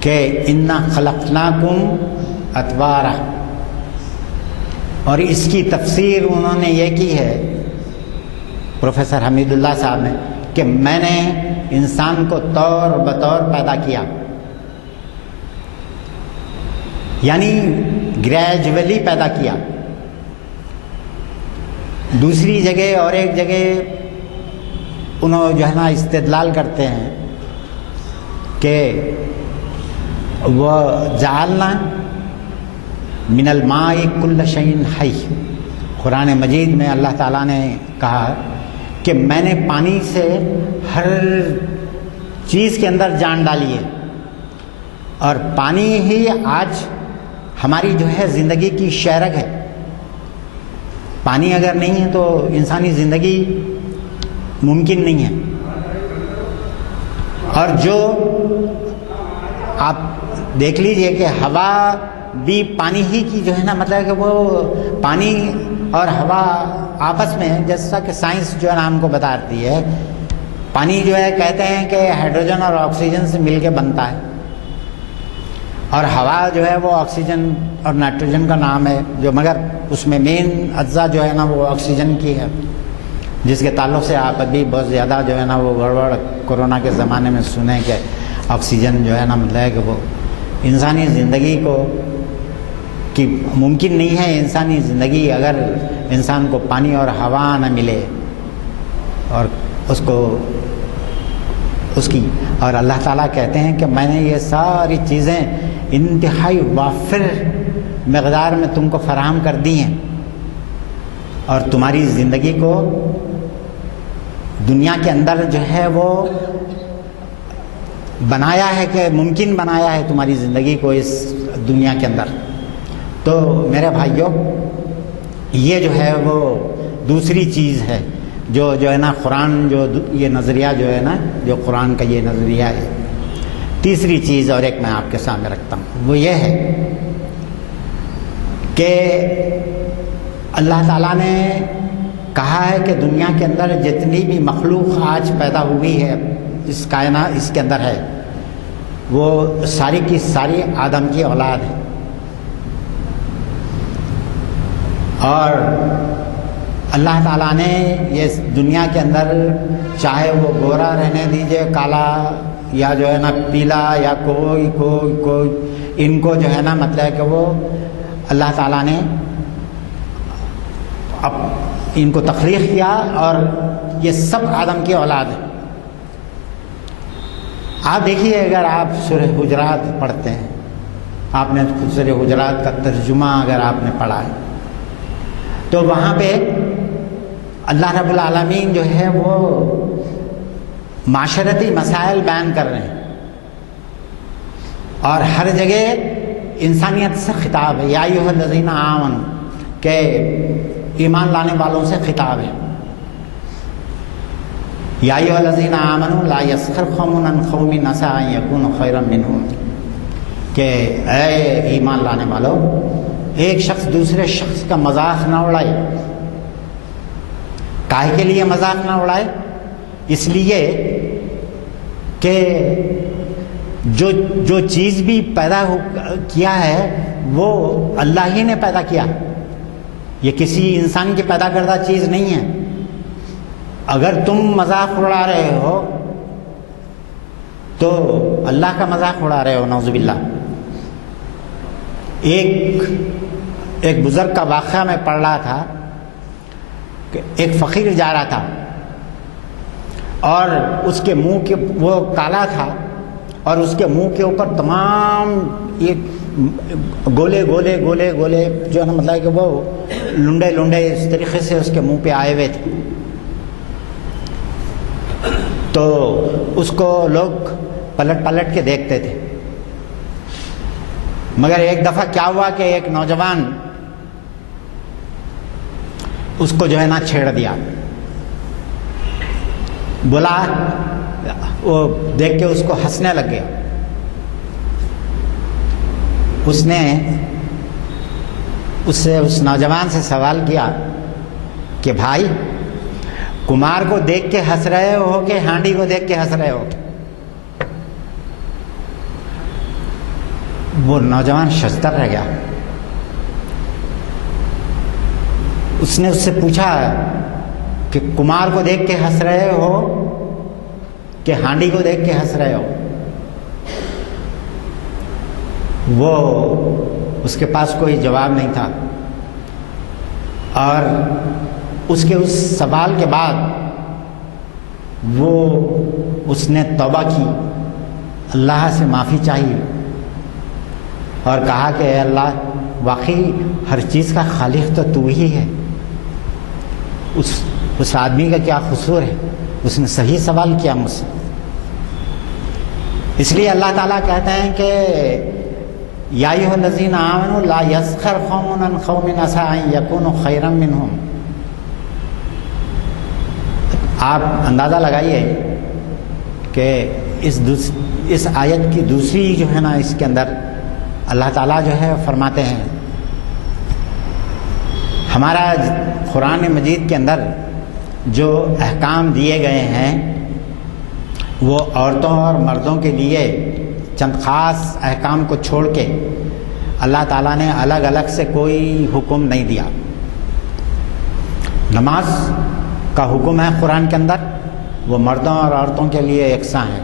کہ انا خلقناکم اطوارا، اور اس کی تفسیر انہوں نے یہ کی ہے پروفیسر حمید اللہ صاحب نے کہ میں نے انسان کو طور بطور پیدا کیا، یعنی گریجولی پیدا کیا. دوسری جگہ اور ایک جگہ انہوں جو ہے نا استدلال کرتے ہیں کہ وہ جعلنا من الماء کل شیء حی. قرآن مجید میں اللہ تعالیٰ نے کہا کہ میں نے پانی سے ہر چیز کے اندر جان ڈالی ہے، اور پانی ہی آج ہماری جو ہے زندگی کی شہرگ ہے. پانی اگر نہیں ہے تو انسانی زندگی ممکن نہیں ہے. اور جو آپ دیکھ لیجئے کہ ہوا بھی پانی ہی کی جو ہے نا، مطلب کہ وہ پانی اور ہوا آپس میں، جیسا کہ سائنس جو ہے نا ہم کو بتاتی ہے، پانی جو ہے کہتے ہیں کہ ہائیڈروجن اور آکسیجن سے مل کے بنتا ہے، اور ہوا جو ہے وہ آکسیجن اور نائٹروجن کا نام ہے، جو مگر اس میں مین اجزاء جو ہے نا وہ آکسیجن کی ہے، جس کے تعلق سے آپ ابھی بہت زیادہ جو ہے نا وہ گڑبڑ کورونا کے زمانے میں سنیں کہ آکسیجن جو ہے نا مطلب ہے کہ وہ انسانی زندگی کو کہ ممکن نہیں ہے انسانی زندگی اگر انسان کو پانی اور ہوا نہ ملے، اور اس کی اور اللہ تعالیٰ کہتے ہیں کہ میں نے یہ ساری چیزیں انتہائی وافر مقدار میں تم کو فراہم کر دی ہیں، اور تمہاری زندگی کو دنیا کے اندر جو ہے وہ بنایا ہے، کہ ممکن بنایا ہے تمہاری زندگی کو اس دنیا کے اندر. تو میرے بھائیوں، یہ جو ہے وہ دوسری چیز ہے جو ہے نا قرآن جو یہ نظریہ جو ہے نا جو قرآن کا یہ نظریہ ہے. تیسری چیز اور ایک میں آپ کے سامنے رکھتا ہوں، وہ یہ ہے کہ اللہ تعالیٰ نے کہا ہے کہ دنیا کے اندر جتنی بھی مخلوق آج پیدا ہوئی ہے اس کائنات اس کے اندر ہے، وہ ساری کی ساری آدم کی اولاد ہے. اور اللہ تعالیٰ نے یہ دنیا کے اندر چاہے وہ گورا رہنے دیجئے، کالا یا جو ہے نا پیلا یا کوئی ان کو جو ہے نا مطلب ہے کہ وہ اللہ تعالیٰ نے اب ان کو تخلیق کیا، اور یہ سب آدم کی اولاد ہے. آپ دیکھیے، اگر آپ سورہ حجرات پڑھتے ہیں، آپ نے سورہ حجرات کا ترجمہ اگر آپ نے پڑھا ہے تو وہاں پہ اللہ رب العالمین جو ہے وہ معاشرتی مسائل بیان کر رہے ہیں، اور ہر جگہ انسانیت سے خطاب ہے. یا ایھا الذین آمنوا کہ ایمان لانے والوں سے خطاب ہے. یا ایھا الذین آمنوا لا یسخر قوم من قوم عسیٰ ان یکونوا خیرا منھم، کہ اے ایمان لانے والوں، ایک شخص دوسرے شخص کا مذاق نہ اڑائے. کاہے کے لیے مذاق نہ اڑائے؟ اس لیے کہ جو چیز بھی پیدا کیا ہے وہ اللہ ہی نے پیدا کیا، یہ کسی انسان کی پیدا کردہ چیز نہیں ہے. اگر تم مذاق اڑا رہے ہو تو اللہ کا مذاق اڑا رہے ہو، نعوذ باللہ. ایک بزرگ کا واقعہ میں پڑھ رہا تھا کہ ایک فقیر جا رہا تھا اور اس کے منہ کے وہ کالا تھا، اور اس کے منہ کے اوپر تمام یہ گولے جو ہے نا مطلب کہ وہ لنڈے اس طریقے سے اس کے منہ پہ آئے ہوئے تھے. تو اس کو لوگ پلٹ کے دیکھتے تھے. مگر ایک دفعہ کیا ہوا کہ ایک نوجوان اس کو جو ہے نا چھیڑ دیا، بولا، وہ دیکھ کے اس کو ہنسنے لگ گیا. اس نے اس نوجوان سے سوال کیا کہ بھائی، کمار کو دیکھ کے ہنس رہے ہو کہ ہانڈی کو دیکھ کے ہنس رہے ہو؟ وہ نوجوان ششدر رہ گیا. اس نے اس سے پوچھا کہ کمار کو دیکھ کے ہنس رہے ہو کہ ہانڈی کو دیکھ کے ہنس رہے ہو. وہ اس کے پاس کوئی جواب نہیں تھا، اور اس کے اس سوال کے بعد اس نے توبہ کی، اللہ سے معافی چاہی اور کہا کہ اے اللہ، واقعی ہر چیز کا خالق تو ہی ہے. اس آدمی کا کیا قصور ہے؟ اس نے صحیح سوال کیا مجھ سے. اس لیے اللہ تعالیٰ کہتے ہیں کہ یا ایھا الذین آمنوا لا یسخر قوم من قوم عسى ان یکونوا خیرا منہم. آپ اندازہ لگائیے کہ اس آیت کی دوسری جو ہے نا، اس کے اندر اللہ تعالیٰ جو ہے فرماتے ہیں، ہمارا قرآن مجید کے اندر جو احکام دیے گئے ہیں وہ عورتوں اور مردوں کے لیے چند خاص احکام کو چھوڑ کے اللہ تعالیٰ نے الگ الگ سے کوئی حکم نہیں دیا. نماز کا حکم ہے قرآن کے اندر، وہ مردوں اور عورتوں کے لیے یکساں ہے.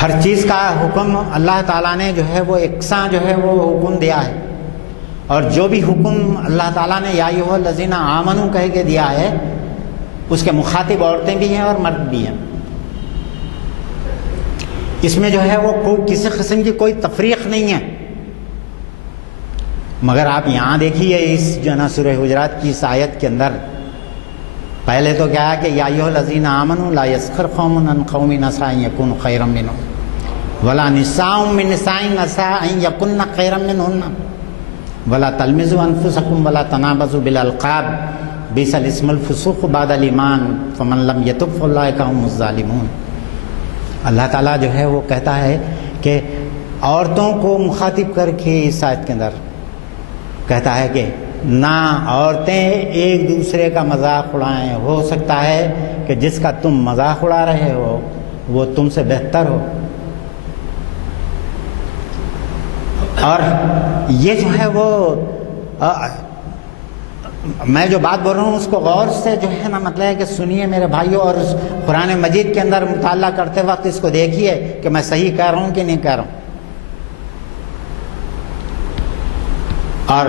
ہر چیز کا حکم اللہ تعالیٰ نے جو ہے وہ یکساں جو ہے وہ حکم دیا ہے، اور جو بھی حکم اللہ تعالیٰ نے یا ایھا الذین آمنوا کہہ کے دیا ہے اس کے مخاطب عورتیں بھی ہیں اور مرد بھی ہیں. اس میں جو ہے وہ کسی قسم کی کوئی تفریق نہیں ہے. مگر آپ یہاں دیکھیے اس جو نا سورہ حجرات کی اس آیت کے اندر پہلے تو کیا ہے کہ یا ایھا الذین آمنوا لا یسخر قوم من قوم عسى ان یکونوا خیرا منہم ولا نساء من نساء عسى ان یکن خیرا منہن ولا تلمزوا انفسکم ولا تنابزوا بالالقاب بئس الاسم الفسوق بعد الایمان فمن لم یتب فاولئک هم الظالمون. اللہ تعالیٰ جو ہے وہ کہتا ہے کہ عورتوں کو مخاطب کر کے اس آیت کے اندر کہتا ہے کہ نہ عورتیں ایک دوسرے کا مذاق اڑائیں. ہو سکتا ہے کہ جس کا تم مذاق اڑا رہے ہو وہ تم سے بہتر ہو. اور یہ جو ہے وہ میں جو بات بول رہا ہوں اس کو غور سے جو ہے نا مطلب ہے کہ سنیے میرے بھائیوں، اور قرآن مجید کے اندر مطالعہ کرتے وقت اس کو دیکھیے کہ میں صحیح کہہ رہا ہوں کہ نہیں کہہ رہا ہوں. اور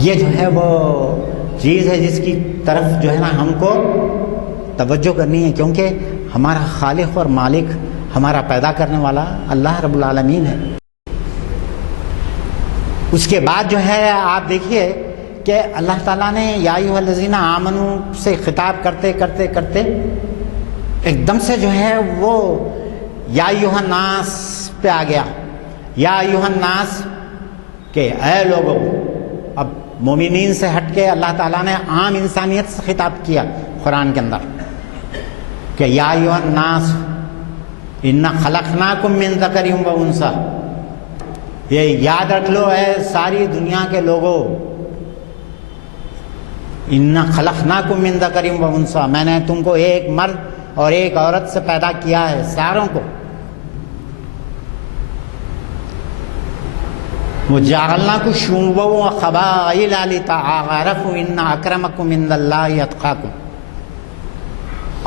یہ جو ہے وہ چیز ہے جس کی طرف جو ہے نا ہم کو توجہ کرنی ہے، کیونکہ ہمارا خالق اور مالک، ہمارا پیدا کرنے والا اللہ رب العالمین ہے. اس کے بعد جو ہے آپ دیکھیے کہ اللہ تعالیٰ نے یا ایھا الذین آمنوا سے خطاب کرتے کرتے کرتے ایک دم سے جو ہے وہ یا ایھا الناس پہ آ گیا. یا ایھا الناس کہ اے لوگوں. اب مومنین سے ہٹ کے اللہ تعالیٰ نے عام انسانیت سے خطاب کیا قرآن کے اندر کہ یا ایھا الناس انا خلقناکم من ذکر و انثی. یہ یاد رکھ لو اے ساری دنیا کے لوگوں، انا خلقناکم من ذکر و انثی، میں نے تم کو ایک مرد اور ایک عورت سے پیدا کیا ہے، ساروں کو. وَجَعَلْنَاكُمْ شُعُوبًا وَقَبَائِلَ لِتَعَارَفُوا إِنَّ أَكْرَمَكُمْ عِندَ اللَّهِ أَتْقَاكُمْ.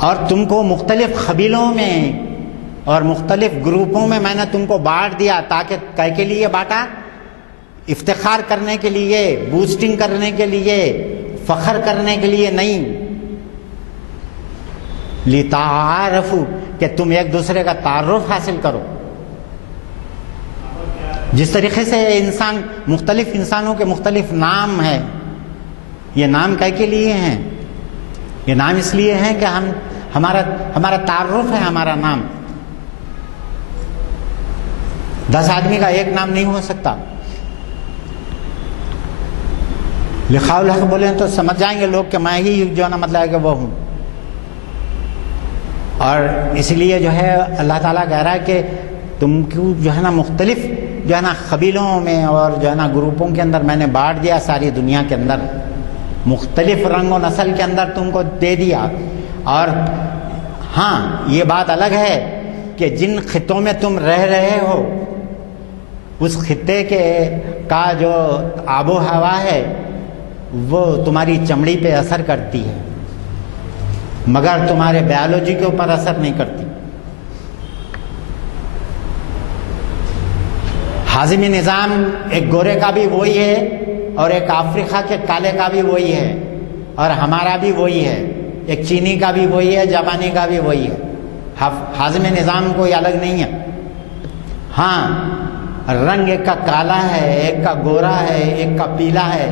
اور تم کو مختلف قبیلوں میں اور مختلف گروپوں میں نے تم کو بانٹ دیا، تاکہ کائے کے لیے بانٹا؟ افتخار کرنے کے لیے، بوسٹنگ کرنے کے لیے، فخر کرنے کے لیے نہیں. لِتَعَارَفُوا کہ تم ایک دوسرے کا تعارف حاصل کرو. جس طریقے سے انسان مختلف انسانوں کے مختلف نام ہیں، یہ نام کائے کے لیے ہیں؟ یہ نام اس لیے ہیں کہ ہمارا تعارف ہے ہمارا نام. 10 آدمی کا ایک نام نہیں ہو سکتا. لکھا الحق بولیں تو سمجھ جائیں گے لوگ کہ میں ہی جو ہے نا مطلب ہے کہ وہ ہوں. اور اس لیے جو ہے اللہ تعالیٰ کہہ رہا ہے کہ تم کو جو ہے نا مختلف جو ہے نا قبیلوں میں اور جو ہے نا گروپوں کے اندر میں نے بانٹ دیا ساری دنیا کے اندر، مختلف رنگ و نسل کے اندر تم کو دے دیا. اور ہاں یہ بات الگ ہے کہ جن خطوں میں تم رہ رہے ہو اس خطے کا جو آب و ہوا ہے وہ تمہاری چمڑی پہ اثر کرتی ہے. مگر تمہارے بایولوجی کے اوپر اثر نہیں کرتی. ہاضمی نظام ایک گورے کا بھی وہی ہے اور ایک افریقہ کے کالے کا بھی وہی ہے اور ہمارا بھی وہی ہے. ایک چینی کا بھی وہی ہے, جاپانی کا بھی وہی ہے. ہاضمی نظام کوئی الگ نہیں ہے. ہاں رنگ ایک کا کالا ہے, ایک کا گورا ہے, ایک کا پیلا ہے.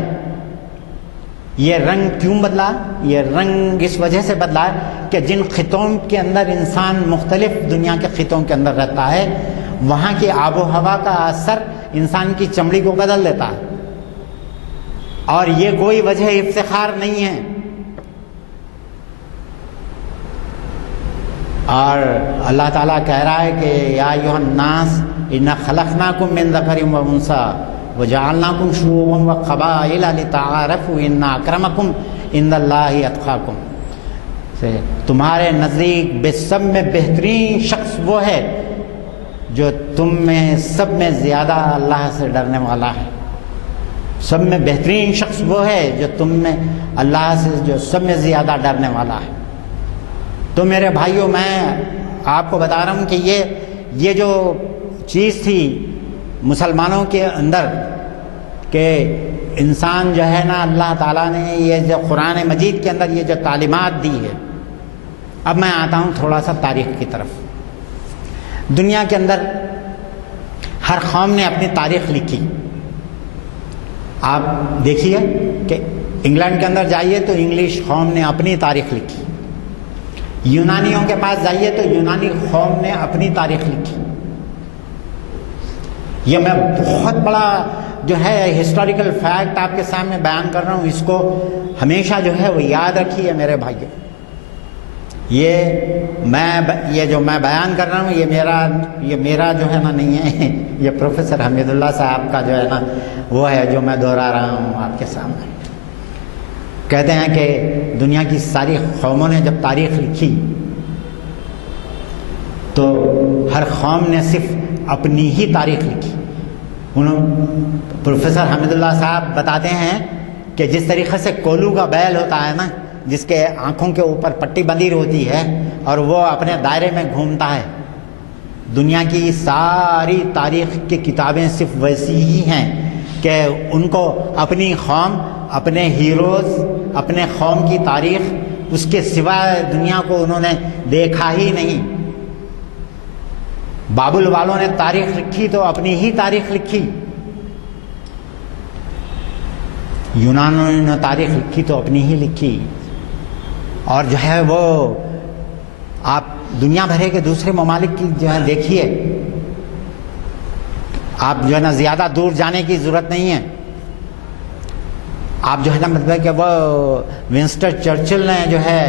یہ رنگ کیوں بدلا؟ یہ رنگ اس وجہ سے بدلا کہ جن خطوں کے اندر انسان مختلف دنیا کے خطوں کے اندر رہتا ہے وہاں کی آب و ہوا کا اثر انسان کی چمڑی کو بدل دیتا ہے. اور یہ کوئی وجہ افتخار نہیں ہے. اور اللہ تعالیٰ کہہ رہا ہے کہ یا ایھا الناس انا خلقناکم من ذکر و انثی وجعلناکم شعوبا وقبائل لتعارفوا ان اکرمکم عند اللہ اتقاکم. تمہارے نزدیک سب میں بہترین شخص وہ ہے جو تم میں سب میں زیادہ اللہ سے ڈرنے والا ہے. سب میں بہترین شخص وہ ہے جو تم میں اللہ سے جو سب میں زیادہ ڈرنے والا ہے. تو میرے بھائیوں, میں آپ کو بتا رہا ہوں کہ یہ جو چیز تھی مسلمانوں کے اندر کہ انسان جو ہے نا, اللہ تعالیٰ نے یہ جو قرآن مجید کے اندر یہ جو تعلیمات دی ہے. اب میں آتا ہوں تھوڑا سا تاریخ کی طرف. دنیا کے اندر ہر قوم نے اپنی تاریخ لکھی. آپ دیکھیے کہ انگلینڈ کے اندر جائیے تو انگلش قوم نے اپنی تاریخ لکھی. یونانیوں کے پاس جائیے تو یونانی قوم نے اپنی تاریخ لکھی. یہ میں بہت بڑا جو ہے ہسٹوریکل فیکٹ آپ کے سامنے بیان کر رہا ہوں. اس کو ہمیشہ جو ہے وہ یاد رکھیے میرے بھائیوں. یہ جو میں بیان کر رہا ہوں یہ میرا جو ہے نا نہیں ہے, یہ پروفیسر حمید اللہ صاحب کا جو ہے نا وہ ہے جو میں دہرا رہا ہوں آپ کے سامنے. کہتے ہیں کہ دنیا کی ساری قوموں نے جب تاریخ لکھی تو ہر قوم نے صرف اپنی ہی تاریخ لکھی. پروفیسر حمید اللہ صاحب بتاتے ہیں کہ جس طریقے سے کولو کا بیل ہوتا ہے نا, جس کے آنکھوں کے اوپر پٹی بندھی ہوتی ہے اور وہ اپنے دائرے میں گھومتا ہے, دنیا کی ساری تاریخ کی کتابیں صرف ویسی ہی ہیں کہ ان کو اپنی قوم, اپنے ہیروز, اپنے قوم کی تاریخ, اس کے سوا دنیا کو انہوں نے دیکھا ہی نہیں. بابل والوں نے تاریخ لکھی تو اپنی ہی تاریخ لکھی. یونانوں نے تاریخ لکھی تو اپنی ہی لکھی. اور جو ہے وہ آپ دنیا بھر کے دوسرے ممالک کی جو ہے دیکھیے, آپ جو ہے نا زیادہ دور جانے کی ضرورت نہیں ہے. آپ جو ہے نا مطلب کہ وہ ونسٹن چرچل نے جو ہے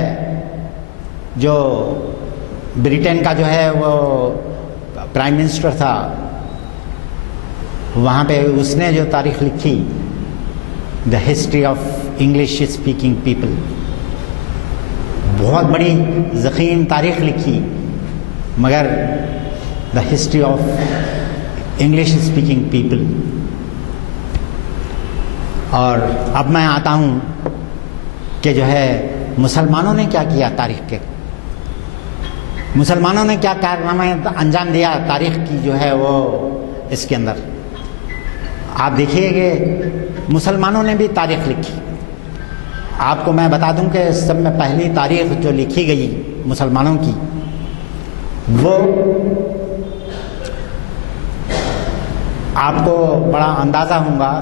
جو برٹن کا جو ہے وہ پرائم منسٹر تھا, وہاں پہ اس نے جو تاریخ لکھی the history of English speaking people, بہت بڑی ضخیم تاریخ لکھی, مگر the history of English speaking people. اور اب میں آتا ہوں کہ جو ہے مسلمانوں نے کیا کیا تاریخ کے, مسلمانوں نے کیا کارنامہ انجام دیا تاریخ کی جو ہے وہ اس کے اندر. آپ دیکھیے کہ مسلمانوں نے بھی تاریخ لکھی. آپ کو میں بتا دوں کہ سب میں پہلی تاریخ جو لکھی گئی مسلمانوں کی وہ آپ کو بڑا اندازہ ہوگا,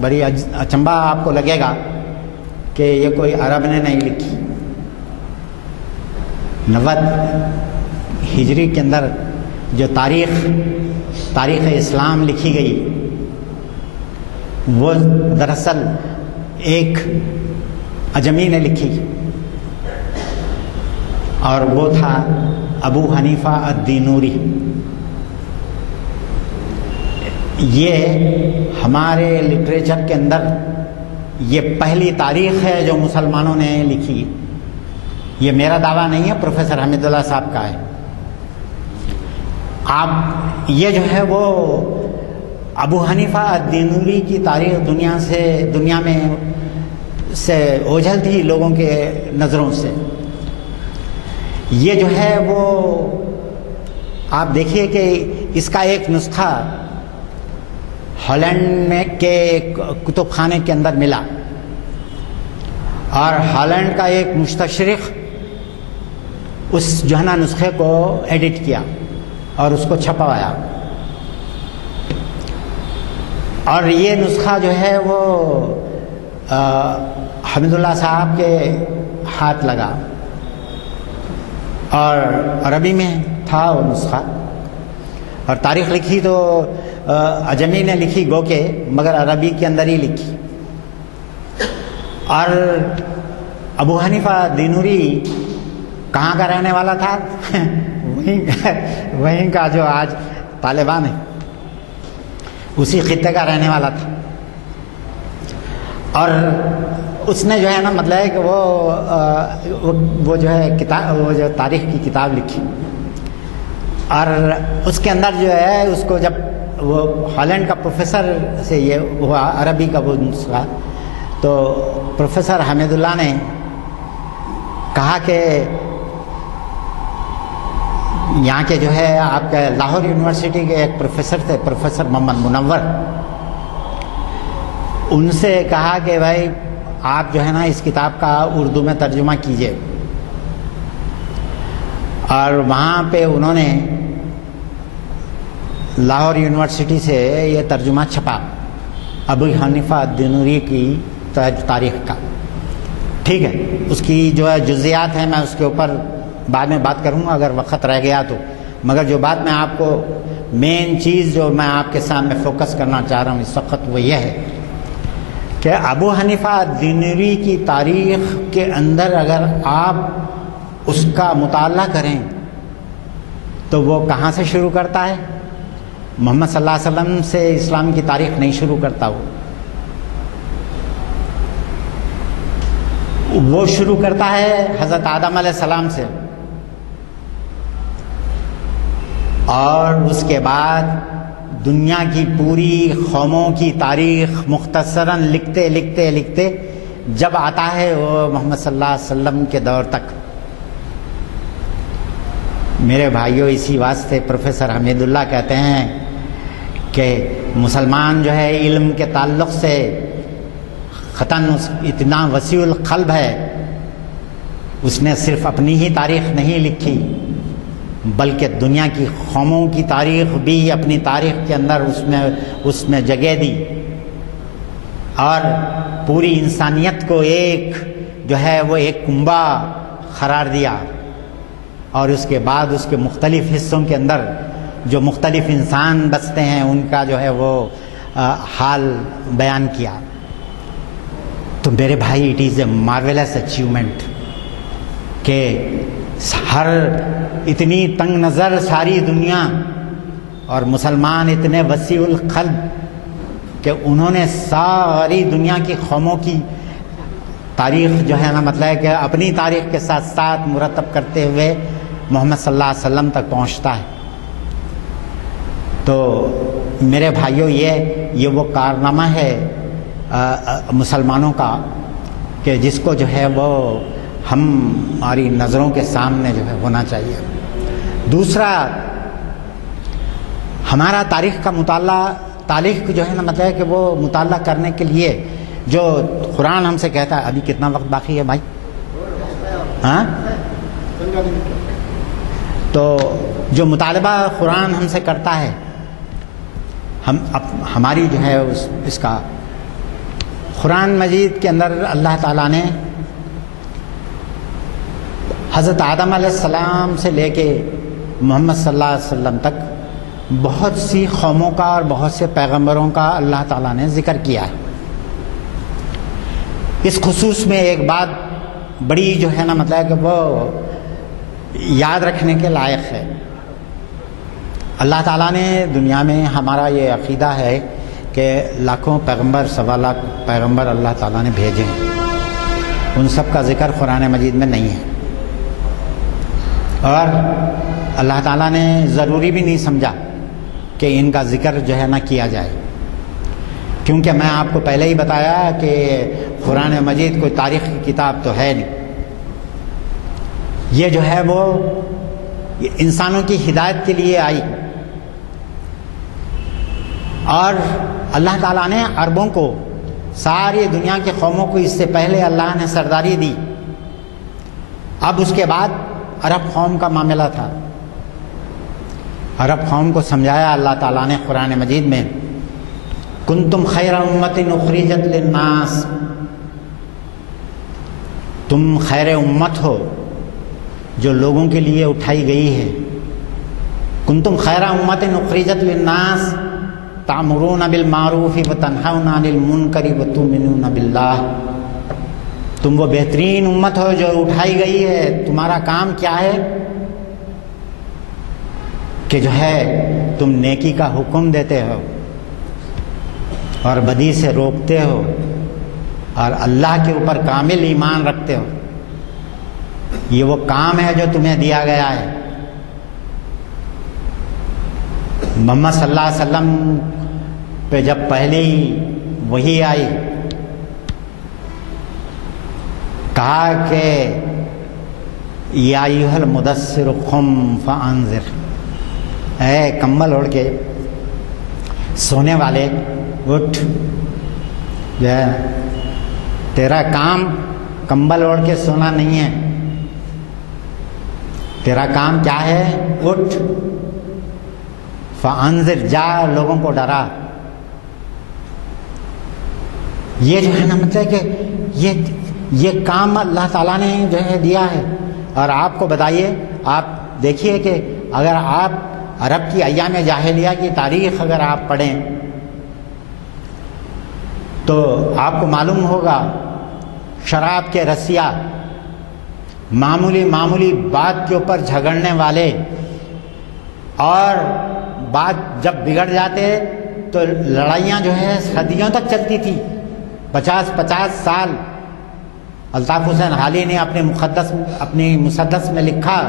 بڑی اچنبھا آپ کو لگے گا کہ یہ کوئی عرب نے نہیں لکھی. 90 ہجری کے اندر جو تاریخ اسلام لکھی گئی وہ دراصل ایک اجمی نے لکھی, اور وہ تھا ابو حنیفہ الدینوری. یہ ہمارے لٹریچر کے اندر یہ پہلی تاریخ ہے جو مسلمانوں نے لکھی. یہ میرا دعویٰ نہیں ہے, پروفیسر حمید اللہ صاحب کا ہے. آپ یہ جو ہے وہ ابو حنیفہ الدینوری کی تاریخ دنیا میں سے اوجھل تھی لوگوں کے نظروں سے, یہ جو ہے وہ آپ دیکھیے کہ اس کا ایک نسخہ ہالینڈ میں کے کتب خانے کے اندر ملا، اور ہالینڈ کا ایک مستشرق اس جو ہے نا نسخے کو ایڈٹ کیا اور اس کو چھپوایا، اور یہ نسخہ جو ہے وہ حمید اللہ صاحب کے ہاتھ لگا، اور عربی میں تھا وہ نسخہ، اور تاریخ لکھی تو اجمی نے لکھی گو کہ، مگر عربی کے اندر ہی لکھی۔ اور ابو حنیفہ دینوری کہاں کا رہنے والا تھا؟ وہیں کا جو آج طالبان ہے، اسی خطے کا رہنے والا تھا، اور اس نے جو ہے نا مطلب ہے کہ وہ جو ہے کتاب، وہ جو تاریخ کی کتاب لکھی، اور اس کے اندر جو ہے اس کو جب وہ ہالینڈ کا پروفیسر سے یہ ہوا عربی کا وہ نسخہ، تو پروفیسر حمید اللہ نے کہا کہ یہاں کے جو ہے آپ کے لاہور یونیورسٹی کے ایک پروفیسر تھے، پروفیسر محمد منور، ان سے کہا کہ بھائی آپ جو ہے نا اس کتاب کا اردو میں ترجمہ کیجئے، اور وہاں پہ انہوں نے لاہور یونیورسٹی سے یہ ترجمہ چھپا ابو حنیفہ دینوری کی تاریخ کا۔ ٹھیک ہے، اس کی جو ہے جزیات ہیں، میں اس کے اوپر بعد میں بات کروں گا اگر وقت رہ گیا تو، مگر جو بات میں آپ کو مین چیز جو میں آپ کے سامنے فوکس کرنا چاہ رہا ہوں اس وقت وہ یہ ہے کہ ابو حنیفہ دینوری کی تاریخ کے اندر اگر آپ اس کا مطالعہ کریں تو وہ کہاں سے شروع کرتا ہے؟ محمد صلی اللہ علیہ وسلم سے اسلام کی تاریخ نہیں شروع کرتا، وہ شروع کرتا ہے حضرت آدم علیہ السلام سے، اور اس کے بعد دنیا کی پوری قوموں کی تاریخ مختصراً لکھتے لکھتے لکھتے جب آتا ہے وہ محمد صلی اللہ علیہ وسلم کے دور تک۔ میرے بھائیوں، اسی واسطے پروفیسر حمید اللہ کہتے ہیں کہ مسلمان جو ہے علم کے تعلق سے قطعاً اتنا وسیع القلب ہے، اس نے صرف اپنی ہی تاریخ نہیں لکھی بلکہ دنیا کی قوموں کی تاریخ بھی اپنی تاریخ کے اندر اس میں جگہ دی، اور پوری انسانیت کو ایک جو ہے وہ ایک کنبہ قرار دیا، اور اس کے بعد اس کے مختلف حصوں کے اندر جو مختلف انسان بستے ہیں ان کا جو ہے وہ حال بیان کیا۔ تو میرے بھائی، اٹ از اے مارویلس اچیومنٹ کہ ہر اتنی تنگ نظر ساری دنیا اور مسلمان اتنے وسیع القلب کہ انہوں نے ساری دنیا کی قوموں کی تاریخ جو ہے نا مطلب ہے کہ اپنی تاریخ کے ساتھ ساتھ مرتب کرتے ہوئے محمد صلی اللہ علیہ وسلم تک پہنچتا ہے۔ تو میرے بھائیوں، یہ وہ کارنامہ ہے مسلمانوں کا کہ جس کو جو ہے وہ ہماری نظروں کے سامنے جو ہے ہونا چاہیے۔ دوسرا، ہمارا تاریخ کا مطالعہ، تاریخ جو ہے نا مطلب ہے کہ وہ مطالعہ کرنے کے لیے جو قرآن ہم سے کہتا ہے، ابھی کتنا وقت باقی ہے بھائی؟ ہاں، تو جو مطالبہ قرآن ہم سے کرتا ہے، ہماری جو ہے اس کا قرآن مجید کے اندر اللہ تعالیٰ نے حضرت آدم علیہ السلام سے لے کے محمد صلی اللہ علیہ وسلم تک بہت سی قوموں کا اور بہت سے پیغمبروں کا اللہ تعالیٰ نے ذکر کیا ہے۔ اس خصوص میں ایک بات بڑی جو ہے نا مطلب ہے کہ وہ یاد رکھنے کے لائق ہے۔ اللہ تعالیٰ نے دنیا میں، ہمارا یہ عقیدہ ہے کہ لاکھوں پیغمبر، 1.25 لاکھ پیغمبر اللہ تعالیٰ نے بھیجے ہیں، ان سب کا ذکر قرآن مجید میں نہیں ہے، اور اللہ تعالیٰ نے ضروری بھی نہیں سمجھا کہ ان کا ذکر جو ہے نہ کیا جائے، کیونکہ میں آپ کو پہلے ہی بتایا کہ قرآن مجید کوئی تاریخ کی کتاب تو ہے نہیں، یہ جو ہے وہ انسانوں کی ہدایت کے لیے آئی، اور اللہ تعالیٰ نے عربوں کو، ساری دنیا کی قوموں کو اس سے پہلے اللہ نے سرداری دی. اب اس کے بعد عرب قوم کا معاملہ تھا. عرب قوم کو سمجھایا اللہ تعالیٰ نے قرآن مجید میں، کنتم خیر امت اخرجت للناس، تم خیر امت ہو جو لوگوں کے لیے اٹھائی گئی ہے. کنتم خیر امت اخرجت للناس تأمرون بالمعروف وتنہون عن المنکر وتؤمنون باللہ. تم وہ بہترین امت ہو جو اٹھائی گئی ہے. تمہارا کام کیا ہے کہ جو ہے تم نیکی کا حکم دیتے ہو اور بدی سے روکتے ہو اور اللہ کے اوپر کامل ایمان رکھتے ہو. یہ وہ کام ہے جو تمہیں دیا گیا ہے. محمد صلی اللہ علیہ وسلم پہ جب پہلی وحی آئی، کہا کہ یا ایھا المدثر قم فانذر، اے کمبل اوڑھ کے سونے والے اٹھ. جو ہے تیرا کام کمبل اوڑھ کے سونا نہیں ہے، تیرا کام کیا ہے؟ اٹھ. فانذر، جا لوگوں کو ڈرا. یہ جو ہے نا مطلب کہ یہ کام اللہ تعالیٰ نے جو ہے دیا ہے. اور آپ کو بتائیے، آپ دیکھیے کہ اگر آپ عرب کی ایام جاہلیہ کی تاریخ اگر آپ پڑھیں تو آپ کو معلوم ہوگا شراب کے رسیا، معمولی بات کے اوپر جھگڑنے والے، اور بات جب بگڑ جاتے تو لڑائیاں جو ہے صدیوں تک چلتی تھی. 50 سال. الطاف حسین حالی نے اپنی مسدس میں لکھا،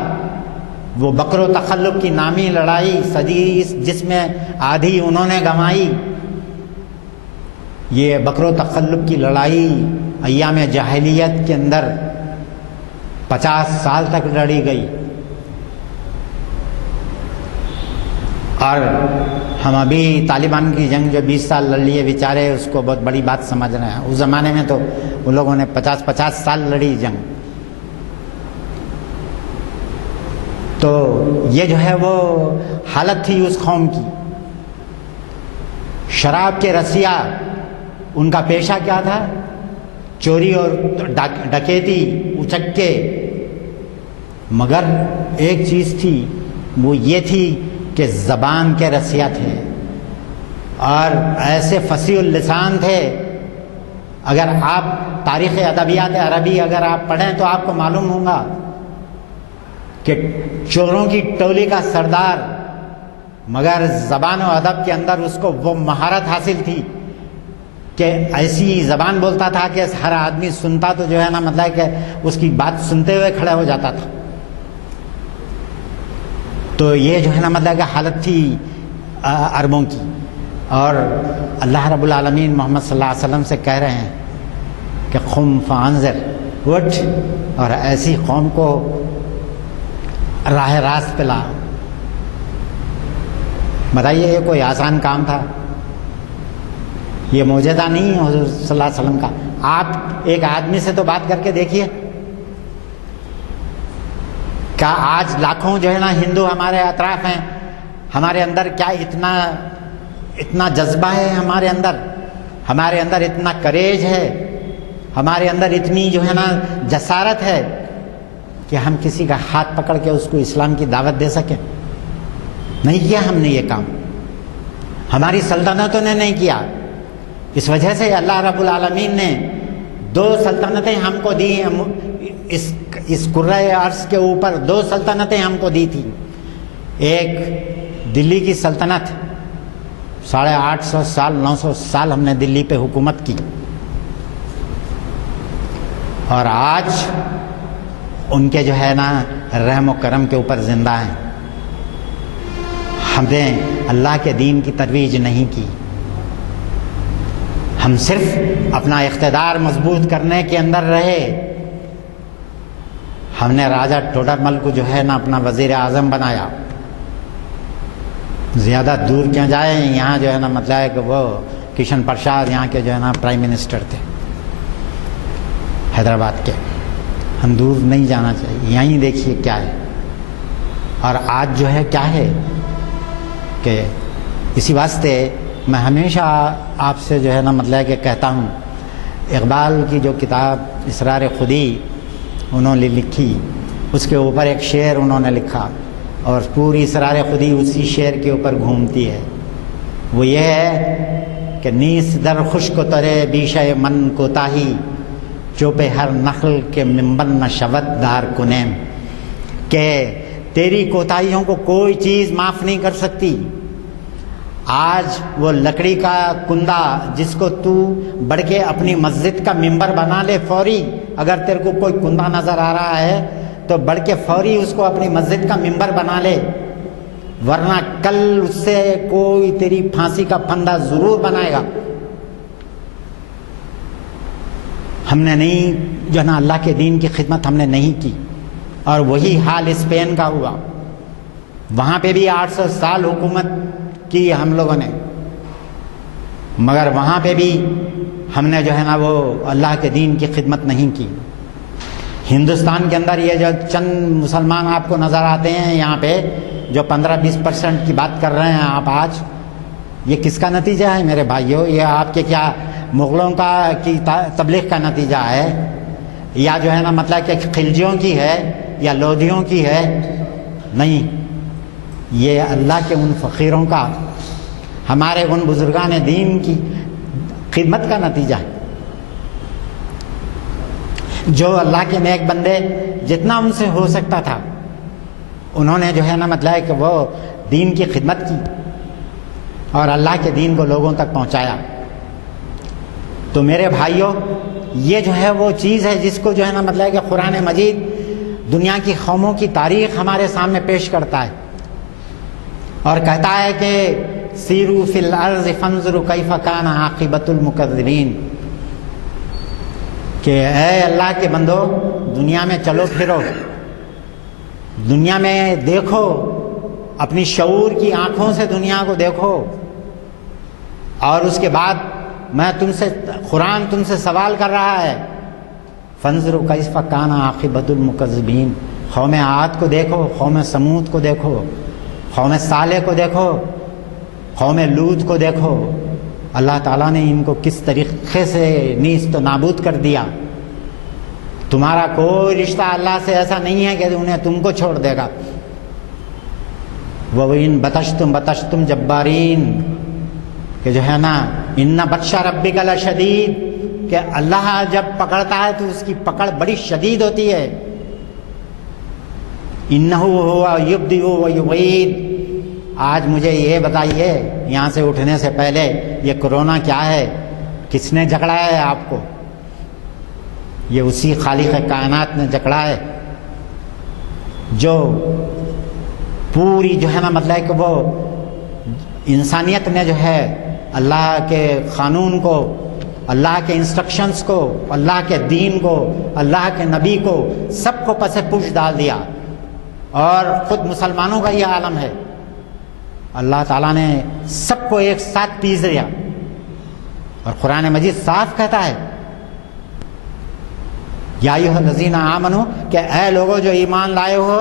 وہ بکر و تخلق کی نامی لڑائی صدی جس میں آدھی انہوں نے گنوائی. یہ بکر و تخلق کی لڑائی ایام جاہلیت کے اندر 50 سال تک لڑی گئی. اور ہم ابھی طالبان کی جنگ جو 20 سال لڑ لیے بیچارے، اس کو بہت بڑی بات سمجھ رہے ہیں. اس زمانے میں تو ان لوگوں نے 50 سال لڑی جنگ. تو یہ جو ہے وہ حالت تھی اس قوم کی. شراب کے رسیا، ان کا پیشہ کیا تھا؟ چوری اور ڈکیتی، اچکے. مگر ایک چیز تھی، وہ یہ تھی کہ زبان کے رسیا تھے اور ایسے فصیح اللسان تھے. اگر آپ تاریخ ادبیات عربی اگر آپ پڑھیں تو آپ کو معلوم ہوگا کہ چوروں کی ٹولی کا سردار، مگر زبان و ادب کے اندر اس کو وہ مہارت حاصل تھی کہ ایسی زبان بولتا تھا کہ ہر آدمی سنتا تو جو ہے نا مطلب کہ اس کی بات سنتے ہوئے کھڑا ہو جاتا تھا. تو یہ جو ہے نا مطلب کہ حالت تھی عربوں کی. اور اللہ رب العالمین محمد صلی اللہ علیہ وسلم سے کہہ رہے ہیں کہ قم فانذر، اٹھ اور ایسی قوم کو راہ راست پہ لا. بتائیے یہ کوئی آسان کام تھا؟ یہ معجزہ نہیں ہے حضور صلی اللہ علیہ وسلم کا. آپ ایک آدمی سے تو بات کر کے دیکھیے. کیا آج لاکھوں جو ہے نا ہندو ہمارے اطراف ہیں، ہمارے اندر کیا اتنا جذبہ ہے؟ ہمارے اندر اتنا کریج ہے، ہمارے اندر اتنی جو ہے نا جسارت ہے کہ ہم کسی کا ہاتھ پکڑ کے اس کو اسلام کی دعوت دے سکیں؟ نہیں کیا ہم نے یہ کام. ہماری سلطنتوں نے نہیں کیا. اس وجہ سے اللہ رب العالمین نے 2 سلطنتیں ہم کو دی ہیں. اس کرۂ ارض کے اوپر 2 سلطنتیں ہم کو دی تھی. ایک دلی کی سلطنت، 850 سال 900 سال ہم نے دلی پہ حکومت کی، اور آج ان کے جو ہے نا رحم و کرم کے اوپر زندہ ہیں. ہم نے اللہ کے دین کی ترویج نہیں کی. ہم صرف اپنا اقتدار مضبوط کرنے کے اندر رہے. ہم نے راجہ ٹوڈرمل کو جو ہے نا اپنا وزیر اعظم بنایا. زیادہ دور کیوں جائیں, یہاں جو ہے نا مطلب ہے کہ وہ کشن پرساد یہاں کے جو ہے نا پرائم منسٹر تھے حیدرآباد کے. ہم دور نہیں جانا چاہیے, یہیں دیکھیے کیا ہے. اور آج جو ہے کیا ہے کہ اسی واسطے میں ہمیشہ آپ سے جو ہے نا مطلب ہے کہ کہتا ہوں, اقبال کی جو کتاب اسرار خودی انہوں نے لکھی, اس کے اوپر ایک شعر انہوں نے لکھا اور پوری اسرار خودی اسی شعر کے اوپر گھومتی ہے. وہ یہ ہے کہ نیس در خشک و ترے بیشہ من کوتاہی, چوپے ہر نخل کے ممبر نہ شود دار کنیم. کہ تیری کوتاہیوں کو کوئی چیز معاف نہیں کر سکتی. آج وہ لکڑی کا کندہ جس کو تو بڑھ کے اپنی مسجد کا ممبر بنا لے فوری, اگر تیرے کو کوئی کندہ نظر آ رہا ہے تو بڑھ کے فوری اس کو اپنی مسجد کا ممبر بنا لے, ورنہ کل اس سے کوئی تیری پھانسی کا پھندا ضرور بنائے گا. ہم نے نہیں جو نا اللہ کے دین کی خدمت ہم نے نہیں کی, اور وہی حال اسپین کا ہوا. وہاں پہ بھی 800 سال حکومت کی ہم لوگوں نے, مگر وہاں پہ بھی ہم نے جو ہے نا وہ اللہ کے دین کی خدمت نہیں کی. ہندوستان کے اندر یہ جو چند مسلمان آپ کو نظر آتے ہیں یہاں پہ جو 15-20% کی بات کر رہے ہیں آپ آج, یہ کس کا نتیجہ ہے میرے بھائیوں؟ یہ آپ کے کیا مغلوں کا کی تبلیغ کا نتیجہ ہے, یا جو ہے نا مطلب کہ خلجیوں کی ہے یا لودھیوں کی ہے؟ نہیں, یہ اللہ کے ان فقیروں کا, ہمارے ان بزرگان دین کی خدمت کا نتیجہ ہے, جو اللہ کے نیک بندے جتنا ان سے ہو سکتا تھا انہوں نے جو ہے نا مطلب ہے کہ وہ دین کی خدمت کی اور اللہ کے دین کو لوگوں تک پہنچایا. تو میرے بھائیوں, یہ جو ہے وہ چیز ہے جس کو جو ہے نا مطلب ہے کہ قرآن مجید دنیا کی قوموں کی تاریخ ہمارے سامنے پیش کرتا ہے اور کہتا ہے کہ سیروا فی الارض فانظروا کیف کان عاقبۃ المکذبین, کہ اے اللہ کے بندو دنیا میں چلو پھرو, دنیا میں دیکھو, اپنی شعور کی آنکھوں سے دنیا کو دیکھو, اور اس کے بعد میں تم سے قرآن تم سے سوال کر رہا ہے, فانظروا کیف کان عاقبۃ المکذبین. قوم عاد کو دیکھو, قوم سمود کو دیکھو, قوم صالح کو دیکھو, قوم لوط کو دیکھو, اللہ تعالیٰ نے ان کو کس طریقے سے نیست و نابود کر دیا. تمہارا کوئی رشتہ اللہ سے ایسا نہیں ہے کہ انہیں تم کو چھوڑ دے گا. وَإِن بَطَشْتُمْ جَبَّارِينَ, کہ جو ہے نا ان بطش ربک لشدید, کہ اللہ جب پکڑتا ہے تو اس کی پکڑ بڑی شدید ہوتی ہے. انہ ہوا یبدئ و یعید. آج مجھے یہ بتائیے یہاں سے اٹھنے سے پہلے, یہ کرونا کیا ہے, کس نے جکڑا ہے آپ کو؟ یہ اسی خالق کائنات نے جکڑا ہے جو پوری جو ہے نا مطلب ہے کہ وہ انسانیت نے جو ہے اللہ کے قانون کو, اللہ کے انسٹرکشنز کو, اللہ کے دین کو, اللہ کے نبی کو سب کو پس پوچھ ڈال دیا. اور خود مسلمانوں کا یہ عالم ہے, اللہ تعالیٰ نے سب کو ایک ساتھ پیس دیا. اور قرآن مجید صاف کہتا ہے یا ایھا الذین آمنوا, کہ اے لوگوں جو ایمان لائے ہو,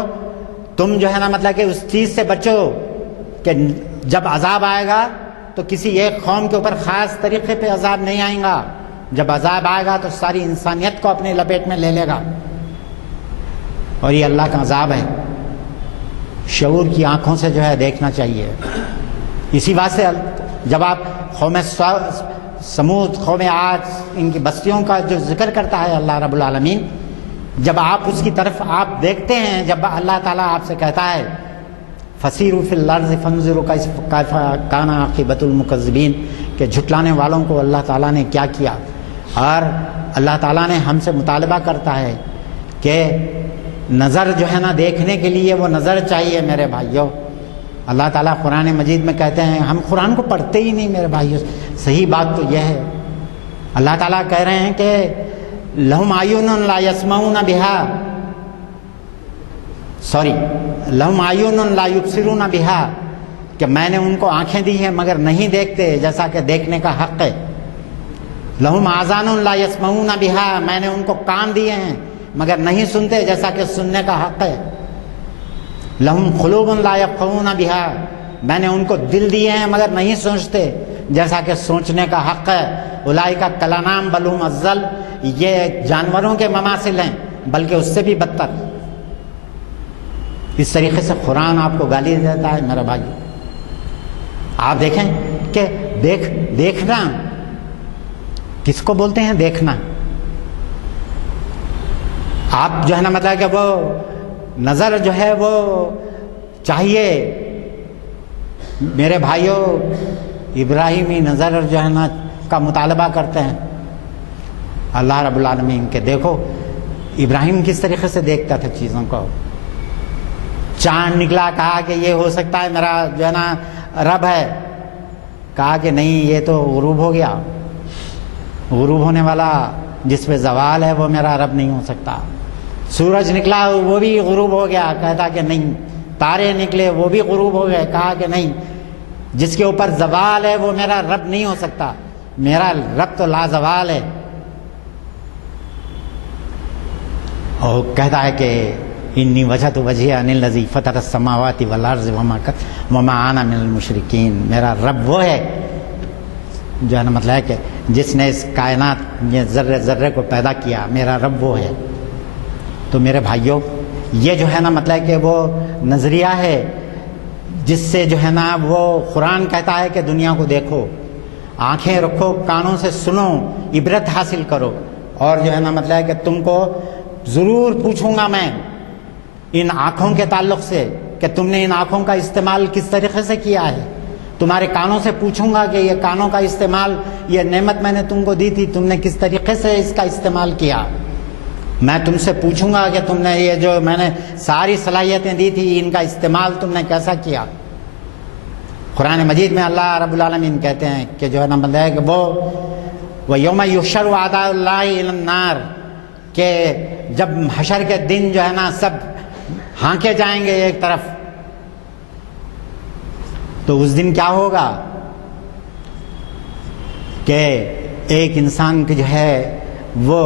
تم جو ہے نا مطلب کہ اس چیز سے بچو کہ جب عذاب آئے گا تو کسی ایک قوم کے اوپر خاص طریقے پہ عذاب نہیں آئے گا. جب عذاب آئے گا تو ساری انسانیت کو اپنے لپیٹ میں لے لے گا, اور یہ اللہ کا عذاب ہے. شعور کی آنکھوں سے جو ہے دیکھنا چاہیے. اسی واسطے جب آپ قوم سمود, قوم عاد, ان کی بستیوں کا جو ذکر کرتا ہے اللہ رب العالمین, جب آپ اس کی طرف آپ دیکھتے ہیں, جب اللہ تعالیٰ آپ سے کہتا ہے فسیروا فی الارض فانظروا کیف کان عاقبۃ المکذبین, کہ جھٹلانے والوں کو اللہ تعالیٰ نے کیا کیا. اور اللہ تعالیٰ نے ہم سے مطالبہ کرتا ہے کہ نظر جو ہے نا دیکھنے کے لیے وہ نظر چاہیے میرے بھائیوں. اللہ تعالیٰ قرآن مجید میں کہتے ہیں, ہم قرآن کو پڑھتے ہی نہیں میرے بھائیوں. صحیح بات تو یہ ہے, اللہ تعالیٰ کہہ رہے ہیں کہ لہم اعین لا یسمعون بہا, سوری لہم اعین لا یبصرون بہا، کہ میں نے ان کو آنکھیں دی ہیں مگر نہیں دیکھتے جیسا کہ دیکھنے کا حق ہے. لہم آذان لا یسمعون بہا، میں نے ان کو کان دیے ہیں مگر نہیں سنتے جیسا کہ سننے کا حق ہے. لہم قلوب لا یفقہون بہا، میں نے ان کو دل دیے ہیں مگر نہیں سوچتے جیسا کہ سوچنے کا حق ہے. اولئک کالانعام بل ھم اضل، یہ جانوروں کے مماثل ہیں بلکہ اس سے بھی بدتر. اس طریقے سے قرآن آپ کو گالی دیتا ہے میرا بھائی. آپ دیکھیں کہ دیکھنا کس کو بولتے ہیں؟ دیکھنا. آپ جو ہے نا مطلب کہ وہ نظر جو ہے وہ چاہیے میرے بھائیوں، ابراہیمی نظر جو ہے نا کا مطالبہ کرتے ہیں اللہ رب العالمین کے. دیکھو ابراہیم کس طریقے سے دیکھتا تھا چیزوں کو. چاند نکلا، کہا کہ یہ ہو سکتا ہے میرا جو ہے نا رب ہے، کہا کہ نہیں یہ تو غروب ہو گیا، غروب ہونے والا جس پہ زوال ہے وہ میرا رب نہیں ہو سکتا. سورج نکلا وہ بھی غروب ہو گیا، کہتا کہ نہیں. تارے نکلے وہ بھی غروب ہو گئے، کہا کہ نہیں جس کے اوپر زوال ہے وہ میرا رب نہیں ہو سکتا، میرا رب تو لازوال ہے. اور کہتا ہے کہ انی وجہت وجہی للذی فطر السماوات والارض وما انا من المشرکین. میرا رب وہ ہے جو ہے نا مطلب ہے کہ جس نے اس کائنات یہ ذرے ذرے کو پیدا کیا، میرا رب وہ ہے. تو میرے بھائیوں یہ جو ہے نا مطلب کہ وہ نظریہ ہے جس سے جو ہے نا وہ قرآن کہتا ہے کہ دنیا کو دیکھو، آنکھیں رکھو، کانوں سے سنو، عبرت حاصل کرو. اور جو ہے نا مطلب ہے کہ تم کو ضرور پوچھوں گا میں ان آنکھوں کے تعلق سے کہ تم نے ان آنکھوں کا استعمال کس طریقے سے کیا ہے. تمہارے کانوں سے پوچھوں گا کہ یہ کانوں کا استعمال، یہ نعمت میں نے تم کو دی تھی، تم نے کس طریقے سے اس کا استعمال کیا. میں تم سے پوچھوں گا کہ تم نے یہ جو میں نے ساری صلاحیتیں دی تھی ان کا استعمال تم نے کیسا کیا. قرآن مجید میں اللہ رب العالمین کہتے ہیں کہ جو ہے نا بندہ ہے کہ وہ یوم یحشر اعداء اللہ الی النار، کہ جب حشر کے دن جو ہے نا سب ہانکے جائیں گے ایک طرف، تو اس دن کیا ہوگا کہ ایک انسان کی جو ہے وہ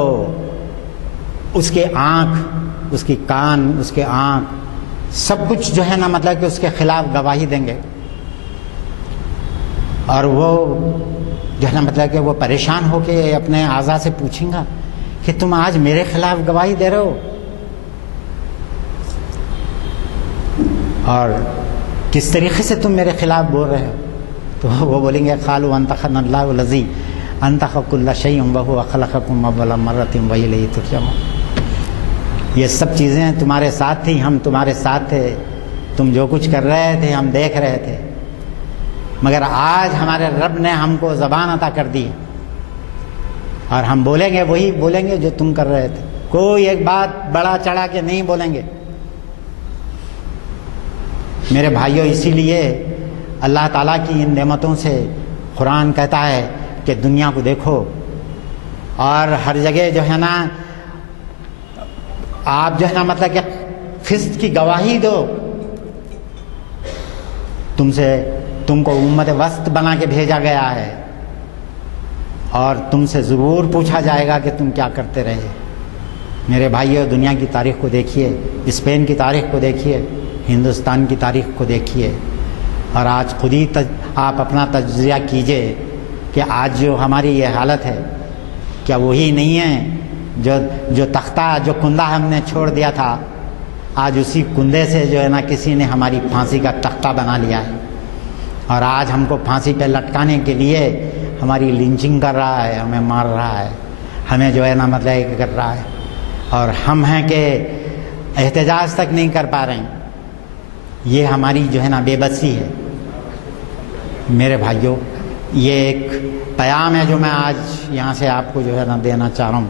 اس کے آنکھ، اس کی کان، اس کے آنکھ سب کچھ جو ہے نا مطلب کہ اس کے خلاف گواہی دیں گے. اور وہ جو ہے نا مطلب کہ وہ پریشان ہو کے اپنے اعضاء سے پوچھیں گا کہ تم آج میرے خلاف گواہی دے رہے ہو، اور کس طریقے سے تم میرے خلاف بول رہے ہو. تو وہ بولیں گے قالوا انطقنا اللہ الذی انطق کل شیء وهو خلقکم اول مرۃ والیہ ترجعون. یہ سب چیزیں تمہارے ساتھ تھیں، ہم تمہارے ساتھ تھے، تم جو کچھ کر رہے تھے ہم دیکھ رہے تھے، مگر آج ہمارے رب نے ہم کو زبان عطا کر دی اور ہم بولیں گے وہی بولیں گے جو تم کر رہے تھے. کوئی ایک بات بڑا چڑھا کے نہیں بولیں گے. میرے بھائیوں اسی لیے اللہ تعالیٰ کی ان نعمتوں سے قرآن کہتا ہے کہ دنیا کو دیکھو، اور ہر جگہ جو ہے نا آپ جو ہے نا مطلب کہ فسق کی گواہی دو. تم کو امت وسط بنا کے بھیجا گیا ہے اور تم سے ضرور پوچھا جائے گا کہ تم کیا کرتے رہے. میرے بھائیوں دنیا کی تاریخ کو دیکھیے، اسپین کی تاریخ کو دیکھیے، ہندوستان کی تاریخ کو دیکھیے، اور آج خود ہی آپ اپنا تجزیہ کیجئے کہ آج جو ہماری یہ حالت ہے کیا وہی نہیں ہے جو تختہ جو کندہ ہم نے چھوڑ دیا تھا، آج اسی کندے سے جو ہے نا کسی نے ہماری پھانسی کا تختہ بنا لیا ہے، اور آج ہم کو پھانسی پہ لٹکانے کے لیے ہماری لنچنگ کر رہا ہے، ہمیں مار رہا ہے، ہمیں جو ہے نا مطلب کر رہا ہے، اور ہم ہیں کہ احتجاج تک نہیں کر پا رہے ہیں. یہ ہماری جو ہے نا بے بسی ہے. میرے بھائیوں یہ ایک پیام ہے جو میں آج یہاں سے آپ کو جو ہے نا دینا چاہ رہا ہوں.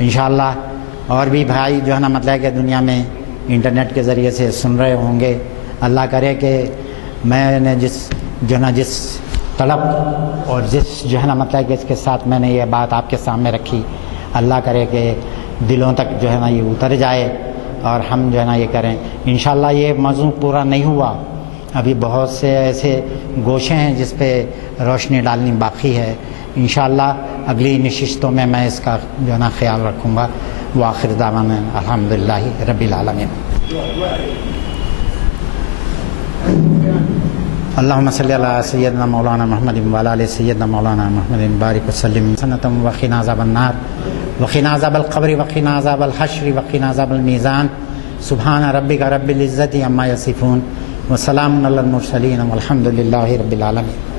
انشاءاللہ اور بھی بھائی جو ہے نا مطلب کہ دنیا میں انٹرنیٹ کے ذریعے سے سن رہے ہوں گے. اللہ کرے کہ میں نے جس طلب اور جس جو ہے نا مطلب کہ اس کے ساتھ میں نے یہ بات آپ کے سامنے رکھی، اللہ کرے کہ دلوں تک جو ہے نا یہ اتر جائے اور ہم جو ہے نا یہ کریں. انشاءاللہ یہ موضوع پورا نہیں ہوا، ابھی بہت سے ایسے گوشے ہیں جس پہ روشنی ڈالنی باقی ہے. انشاءاللہ اگلی نشستوں میں اس کا جو ہے نا خیال رکھوں گا. وآخر دعوانا الحمدللہ رب العالمین. اللہم صلی علی سیدنا مولانا محمد وعلی آل سیدنا مولانا محمد بارک وسلم سنتم وقنا عذاب النار وقنا عذاب القبر وقنا عذاب الحشر وقنا عذاب المیزان. سبحان ربک رب العزت عما یصفون وسلام علی المرسلین والحمد للہ رب العالمین.